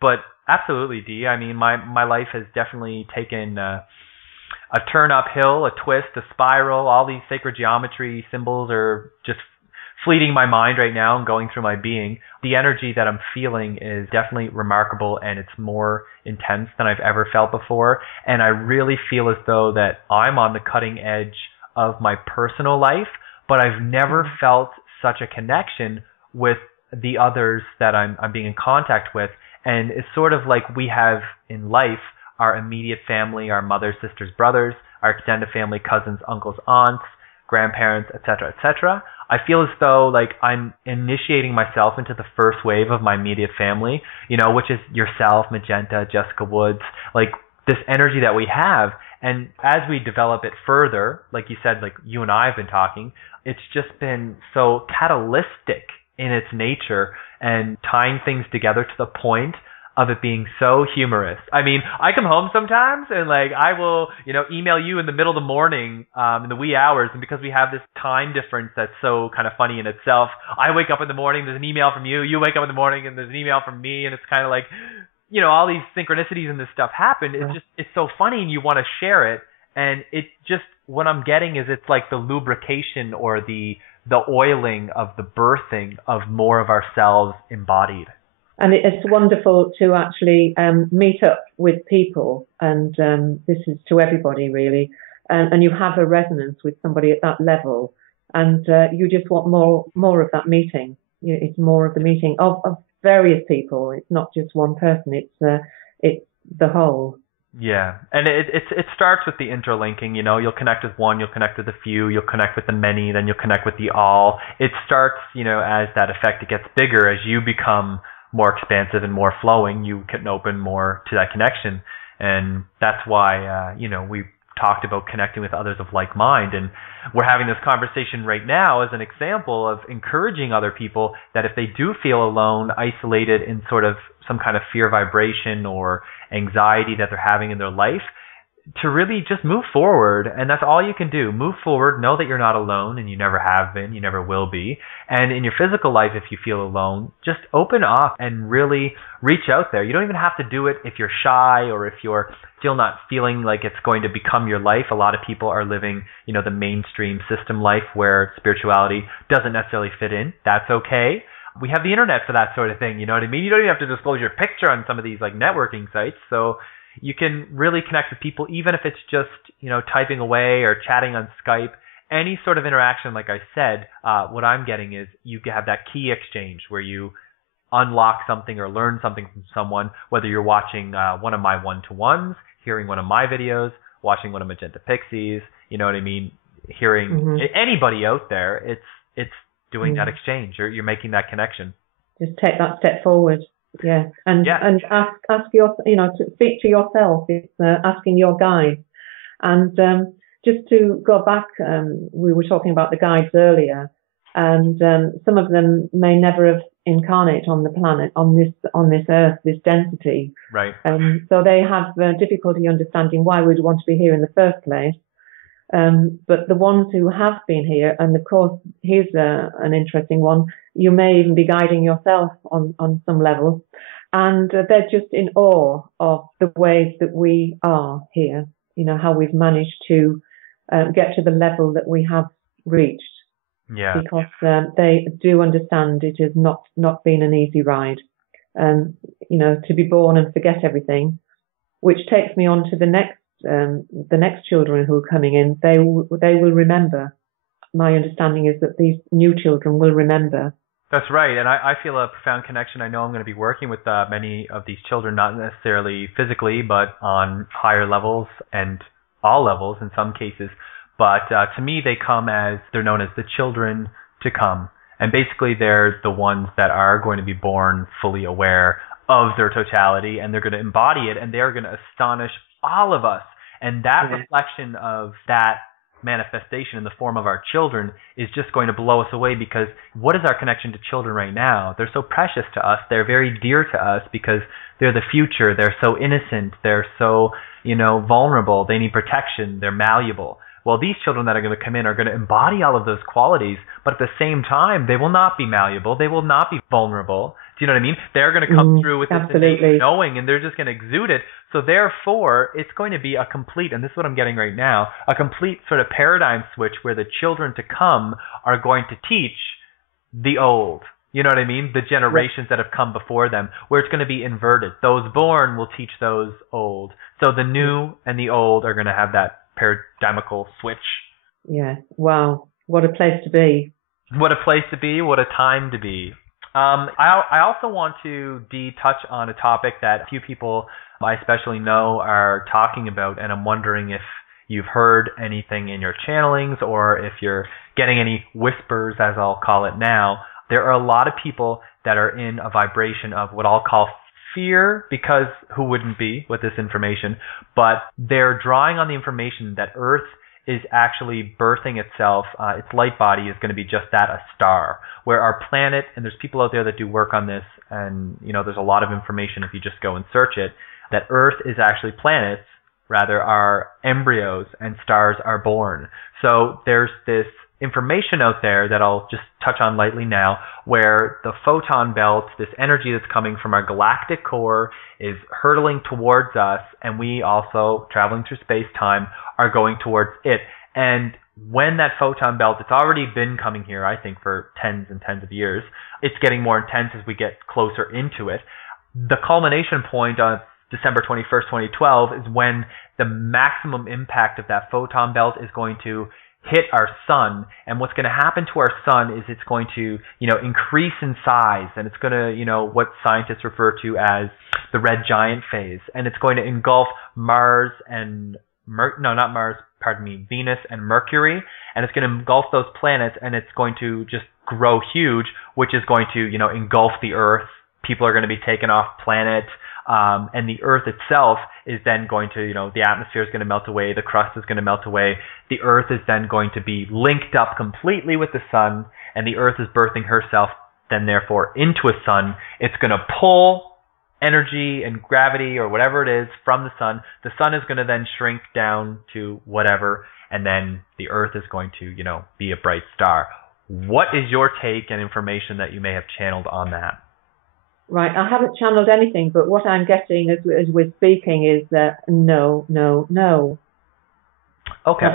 But absolutely, Dee. I mean, my life has definitely taken a turn uphill, a twist, a spiral. All these sacred geometry symbols are just fleeting my mind right now and going through my being. The energy that I'm feeling is definitely remarkable, and it's more intense than I've ever felt before. And I really feel as though that I'm on the cutting edge of my personal life, but I've never felt such a connection with the others that I'm being in contact with. And it's sort of like we have in life our immediate family, our mothers, sisters, brothers, our extended family, cousins, uncles, aunts, grandparents, etc., etc. I feel as though like I'm initiating myself into the first wave of my immediate family, you know, which is yourself, Magenta, Jessica Woods, like this energy that we have. And as we develop it further, like you said, like you and I have been talking, it's just been so catalytic in its nature and tying things together to the point of it being so humorous. I mean, I come home sometimes and like I will, you know, email you in the middle of the morning, in the wee hours, and because we have this time difference that's so kind of funny in itself, I wake up in the morning, there's an email from you, you wake up in the morning and there's an email from me, and it's kind of like, you know, all these synchronicities and this stuff happen. It's just, it's so funny, and you want to share it, and it just, what I'm getting is it's like the lubrication or the oiling of the birthing of more of ourselves embodied. And it's wonderful to actually meet up with people, and this is to everybody really, and you have a resonance with somebody at that level, and you just want more of that meeting. It's more of the meeting of various people. It's not just one person. It's the whole. Yeah, and it starts with the interlinking. You know, you'll connect with one, you'll connect with a few, you'll connect with the many, then you'll connect with the all. It starts, you know, as that effect, it gets bigger as you become more expansive and more flowing, you can open more to that connection. And that's why, you know, we talked about connecting with others of like mind. And we're having this conversation right now as an example of encouraging other people that if they do feel alone, isolated in sort of some kind of fear vibration or anxiety that they're having in their life, to really just move forward. And that's all you can do. Move forward, know that you're not alone, and you never have been, you never will be. And in your physical life, if you feel alone, just open up and really reach out there. You don't even have to do it if you're shy or if you're still not feeling like it's going to become your life. A lot of people are living, you know, the mainstream system life where spirituality doesn't necessarily fit in. That's okay. We have the internet for that sort of thing, you know what I mean? You don't even have to disclose your picture on some of these like networking sites. So you can really connect with people, even if it's just, you know, typing away or chatting on Skype, any sort of interaction, like I said, what I'm getting is you have that key exchange where you unlock something or learn something from someone, whether you're watching one of my one-to-ones, hearing one of my videos, watching one of Magenta Pixie's, you know what I mean, hearing anybody out there, it's doing that exchange. You're making that connection. Just take that step forward. Yeah. And ask your, to speak to yourself. It's asking your guides. And just to go back, we were talking about the guides earlier, and some of them may never have incarnate on the planet, on this earth, this density. Right. So they have difficulty understanding why we'd want to be here in the first place. But the ones who have been here, and of course, here's an interesting one, you may even be guiding yourself on some level, and they're just in awe of the ways that we are here, how we've managed to get to the level that we have reached. Yeah. Because they do understand it has not been an easy ride. To be born and forget everything, which takes me on to the next children who are coming in. They will remember. My understanding is that these new children will remember. That's right, and I feel a profound connection. I know I'm going to be working with many of these children, not necessarily physically, but on higher levels and all levels in some cases. But to me, they come as, they're known as the children to come. And basically, they're the ones that are going to be born fully aware of their totality, and they're going to embody it, and they're going to astonish all of us. And that reflection of that manifestation in the form of our children is just going to blow us away, because what is our connection to children right now? They're so precious to us. They're very dear to us because they're the future. They're so innocent. They're so, vulnerable. They need protection. They're malleable. Well, these children that are going to come in are going to embody all of those qualities, but at the same time, they will not be malleable. They will not be vulnerable. Do you know what I mean? They're going to come through with this innate knowing, and they're just going to exude it. So therefore, it's going to be a complete, and this is what I'm getting right now, a complete sort of paradigm switch where the children to come are going to teach the old. You know what I mean? The generations that have come before them, where it's going to be inverted. Those born will teach those old. So the new and the old are going to have that paradigmical switch. Yeah. Wow. What a place to be. What a place to be. What a time to be. I also want to touch on a topic that a few people I especially know are talking about, and I'm wondering if you've heard anything in your channelings or if you're getting any whispers, as I'll call it now. There are a lot of people that are in a vibration of what I'll call fear, because who wouldn't be with this information, but they're drawing on the information that Earth is actually birthing itself. Its light body is going to be just that, a star, where our planet, and there's people out there that do work on this, and there's a lot of information if you just go and search it, that Earth is actually planets, rather are embryos, and stars are born. So there's this information out there that I'll just touch on lightly now, where the photon belt, this energy that's coming from our galactic core, is hurtling towards us, and we also, traveling through space-time, are going towards it. And when that photon belt, it's already been coming here, I think, for tens and tens of years. It's getting more intense as we get closer into it. The culmination point on December 21st, 2012, is when the maximum impact of that photon belt is going to hit our sun. And what's going to happen to our sun is it's going to, increase in size, and it's going to, what scientists refer to as the red giant phase. And it's going to engulf Mars and Venus and Mercury, and it's going to engulf those planets, and it's going to just grow huge, which is going to, engulf the Earth. People are going to be taken off planet. And the Earth itself is then going to, the atmosphere is going to melt away, the crust is going to melt away, the Earth is then going to be linked up completely with the sun, and the Earth is birthing herself then therefore into a sun. It's going to pull energy and gravity or whatever it is from the sun. The sun is going to then shrink down to whatever, and then the Earth is going to, be a bright star. What is your take and information that you may have channeled on that? Right, I haven't channeled anything, but what I'm getting as we're speaking is that no. Okay.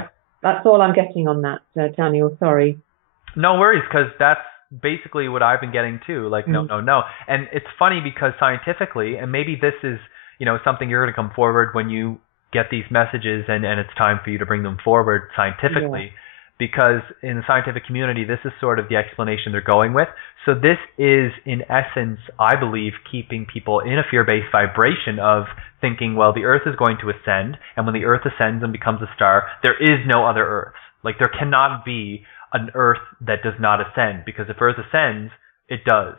That's all I'm getting on that, Daniel, sorry. No worries, because that's basically what I've been getting too, like no. And it's funny because scientifically, and maybe this is, something you're going to come forward when you get these messages and it's time for you to bring them forward scientifically, because in the scientific community, this is sort of the explanation they're going with. So this is, in essence, I believe, keeping people in a fear-based vibration of thinking, well, the Earth is going to ascend, and when the Earth ascends and becomes a star, there is no other Earths. Like, there cannot be an Earth that does not ascend, because if Earth ascends, it does.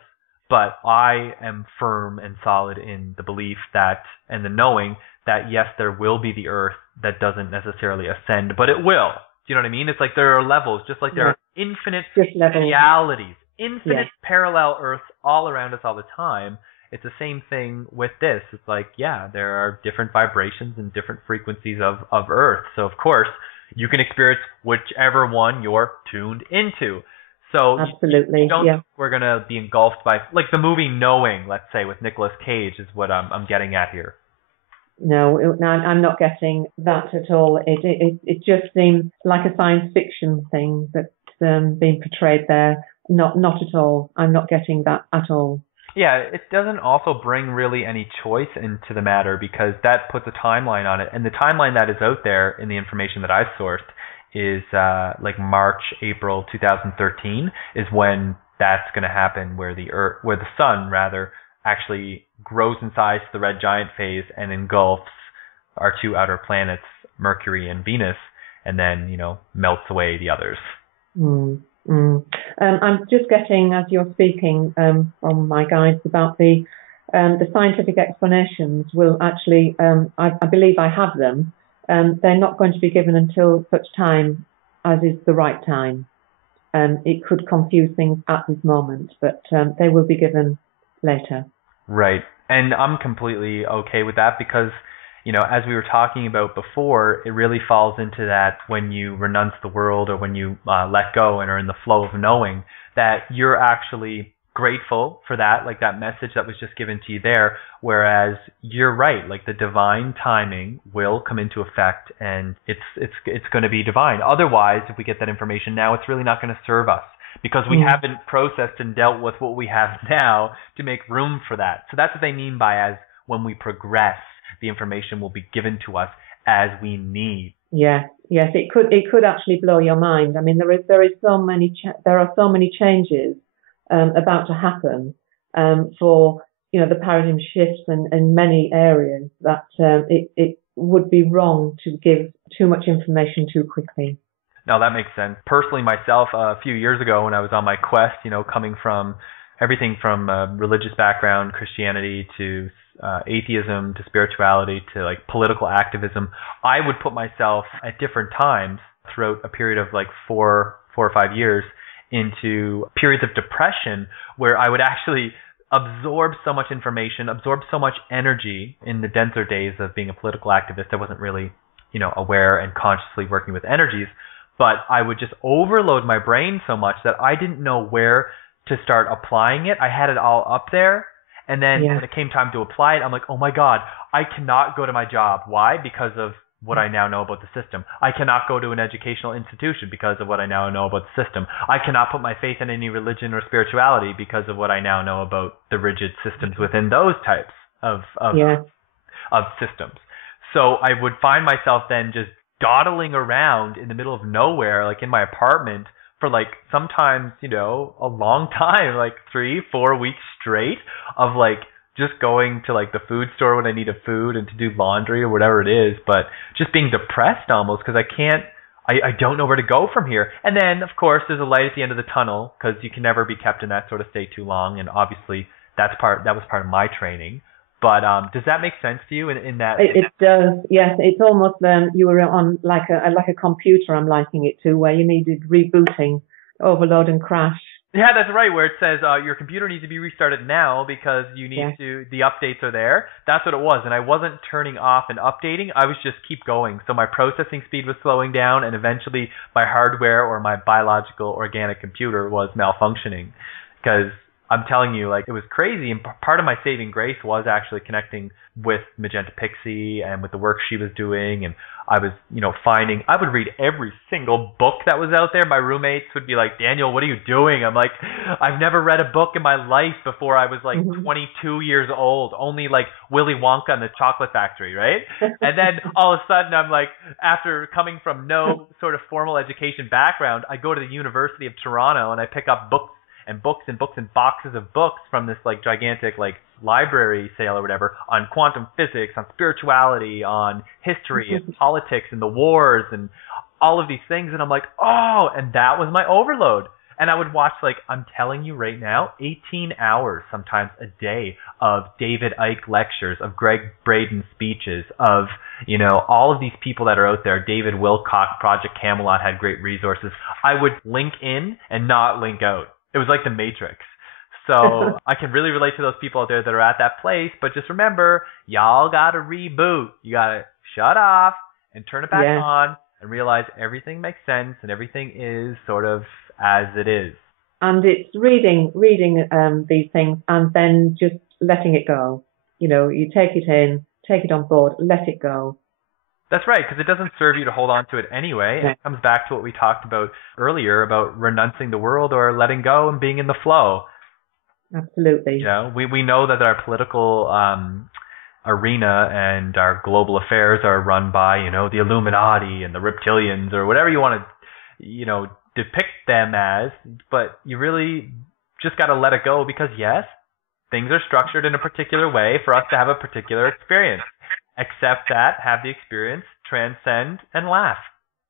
But I am firm and solid in the belief that, and the knowing that, yes, there will be the Earth that doesn't necessarily ascend, but it will. Do you know what I mean? It's like there are levels, just like there are infinite realities, infinite parallel Earths all around us all the time. It's the same thing with this. It's like, yeah, there are different vibrations and different frequencies of Earth. So, of course, you can experience whichever one you're tuned into. So absolutely, you don't think we're going to be engulfed by, like the movie Knowing, let's say, with Nicolas Cage is what I'm getting at here. No, I'm not getting that at all. It just seems like a science fiction thing that's being portrayed there. Not at all. I'm not getting that at all. Yeah, it doesn't also bring really any choice into the matter, because that puts a timeline on it. And the timeline that is out there in the information that I've sourced is like March, April 2013 is when that's going to happen, where the sun actually grows in size to the red giant phase and engulfs our two outer planets, Mercury and Venus, and then, melts away the others. I'm just getting, as you're speaking, from my guides about the scientific explanations will actually, I believe I have them. They're not going to be given until such time as is the right time. It could confuse things at this moment, but they will be given later. Right. And I'm completely okay with that, because, as we were talking about before, it really falls into that when you renounce the world, or when you let go and are in the flow of knowing, that you're actually grateful for that, like that message that was just given to you there. Whereas you're right, like the divine timing will come into effect, and it's going to be divine. Otherwise, if we get that information now, it's really not going to serve us, because we haven't processed and dealt with what we have now to make room for that. So that's what they mean by as when we progress, the information will be given to us as we need. Yes, it could actually blow your mind. I mean, there are so many changes about to happen for the paradigm shifts in many areas that it would be wrong to give too much information too quickly. No, that makes sense. Personally, myself, a few years ago when I was on my quest, coming from everything from religious background, Christianity, to atheism, to spirituality, to like political activism, I would put myself at different times throughout a period of like four or 5 years into periods of depression, where I would actually absorb so much information, absorb so much energy in the denser days of being a political activist. I wasn't really, aware and consciously working with energies. But I would just overload my brain so much that I didn't know where to start applying it. I had it all up there. And then when it came time to apply it, I'm like, oh my God, I cannot go to my job. Why? Because of what I now know about the system. I cannot go to an educational institution because of what I now know about the system. I cannot put my faith in any religion or spirituality because of what I now know about the rigid systems within those types of systems. So I would find myself then just dawdling around in the middle of nowhere, like in my apartment, for like sometimes, a long time, like 3-4 weeks straight of like just going to like the food store when I need a food and to do laundry or whatever it is, but just being depressed almost because I don't know where to go from here. And then, of course, there's a light at the end of the tunnel, because you can never be kept in that sort of state too long. And obviously that was part of my training. But does that make sense to you in that? It does, yes. It's almost you were on like a computer, I'm liking it to, where you needed rebooting, overload and crash. Yeah, that's right, where it says your computer needs to be restarted now because you need the updates are there. That's what it was. And I wasn't turning off and updating. I was just keep going. So my processing speed was slowing down, and eventually my hardware or my biological organic computer was malfunctioning because I'm telling you, like, it was crazy. And part of my saving grace was actually connecting with Magenta Pixie and with the work she was doing. And I was, I would read every single book that was out there. My roommates would be like, Daniel, what are you doing? I'm like, I've never read a book in my life before I was like 22 years old, only like Willy Wonka and the Chocolate Factory, right? And then all of a sudden I'm like, after coming from no sort of formal education background, I go to the University of Toronto and I pick up books and books and books and boxes of books from this like gigantic like library sale or whatever on quantum physics, on spirituality, on history and politics and the wars and all of these things. And I'm like, oh, and that was my overload. And I would watch, like, I'm telling you right now, 18 hours sometimes a day of David Icke lectures, of Greg Braden speeches, of, all of these people that are out there. David Wilcock, Project Camelot had great resources. I would link in and not link out. It was like the Matrix. So I can really relate to those people out there that are at that place. But just remember, y'all got to reboot. You got to shut off and turn it back on and realize everything makes sense and everything is sort of as it is. And it's reading these things and then just letting it go. You take it in, take it on board, let it go. That's right, because it doesn't serve you to hold on to it anyway. And it comes back to what we talked about earlier about renouncing the world or letting go and being in the flow. Absolutely. We know that our political arena and our global affairs are run by, the Illuminati and the reptilians or whatever you want to, depict them as. But you really just got to let it go because, yes, things are structured in a particular way for us to have a particular experience. Accept that, have the experience, transcend, and laugh.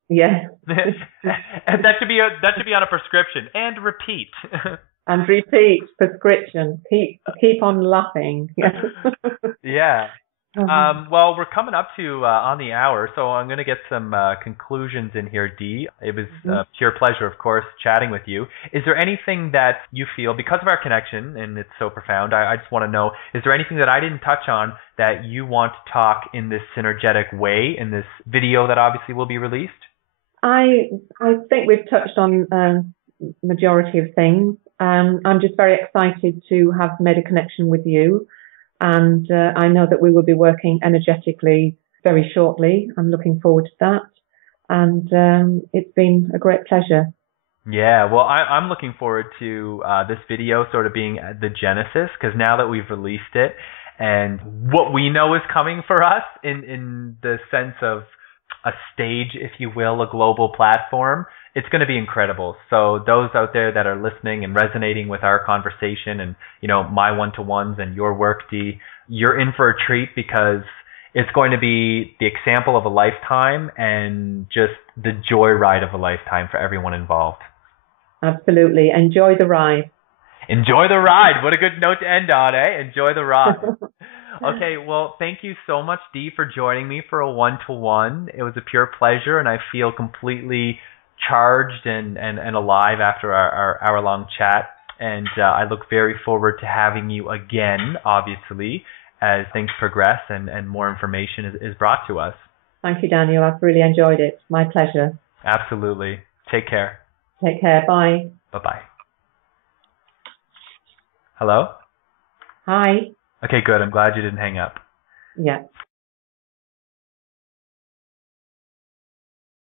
Yeah. And that should be on a prescription. And repeat. And repeat, prescription. Keep on laughing. Yeah. Well, we're coming up to on the hour, so I'm going to get some conclusions in here, Dee. It was a pure pleasure, of course, chatting with you. Is there anything that you feel, because of our connection, and it's so profound, I just want to know, is there anything that I didn't touch on that you want to talk in this synergetic way in this video that obviously will be released? I think we've touched on majority of things. I'm just very excited to have made a connection with you. And I know that we will be working energetically very shortly. I'm looking forward to that. And it's been a great pleasure. Yeah, well, I'm looking forward to this video sort of being the genesis, because now that we've released it and what we know is coming for us in the sense of a stage, if you will, a global platform, it's going to be incredible. So those out there that are listening and resonating with our conversation and, my one-to-ones and your work, Dee, you're in for a treat because it's going to be the example of a lifetime and just the joyride of a lifetime for everyone involved. Absolutely. Enjoy the ride. Enjoy the ride. What a good note to end on, eh? Enjoy the ride. Okay, well, thank you so much, Dee, for joining me for a one-to-one. It was a pure pleasure, and I feel completely charged and alive after our hour-long chat. And I look very forward to having you again, obviously, as things progress and more information is brought to us. Thank you, Daniel. I've really enjoyed it. My pleasure. Absolutely. Take care. Take care. Bye. Bye-bye. Hello? Hi. Okay, good. I'm glad you didn't hang up. Yeah.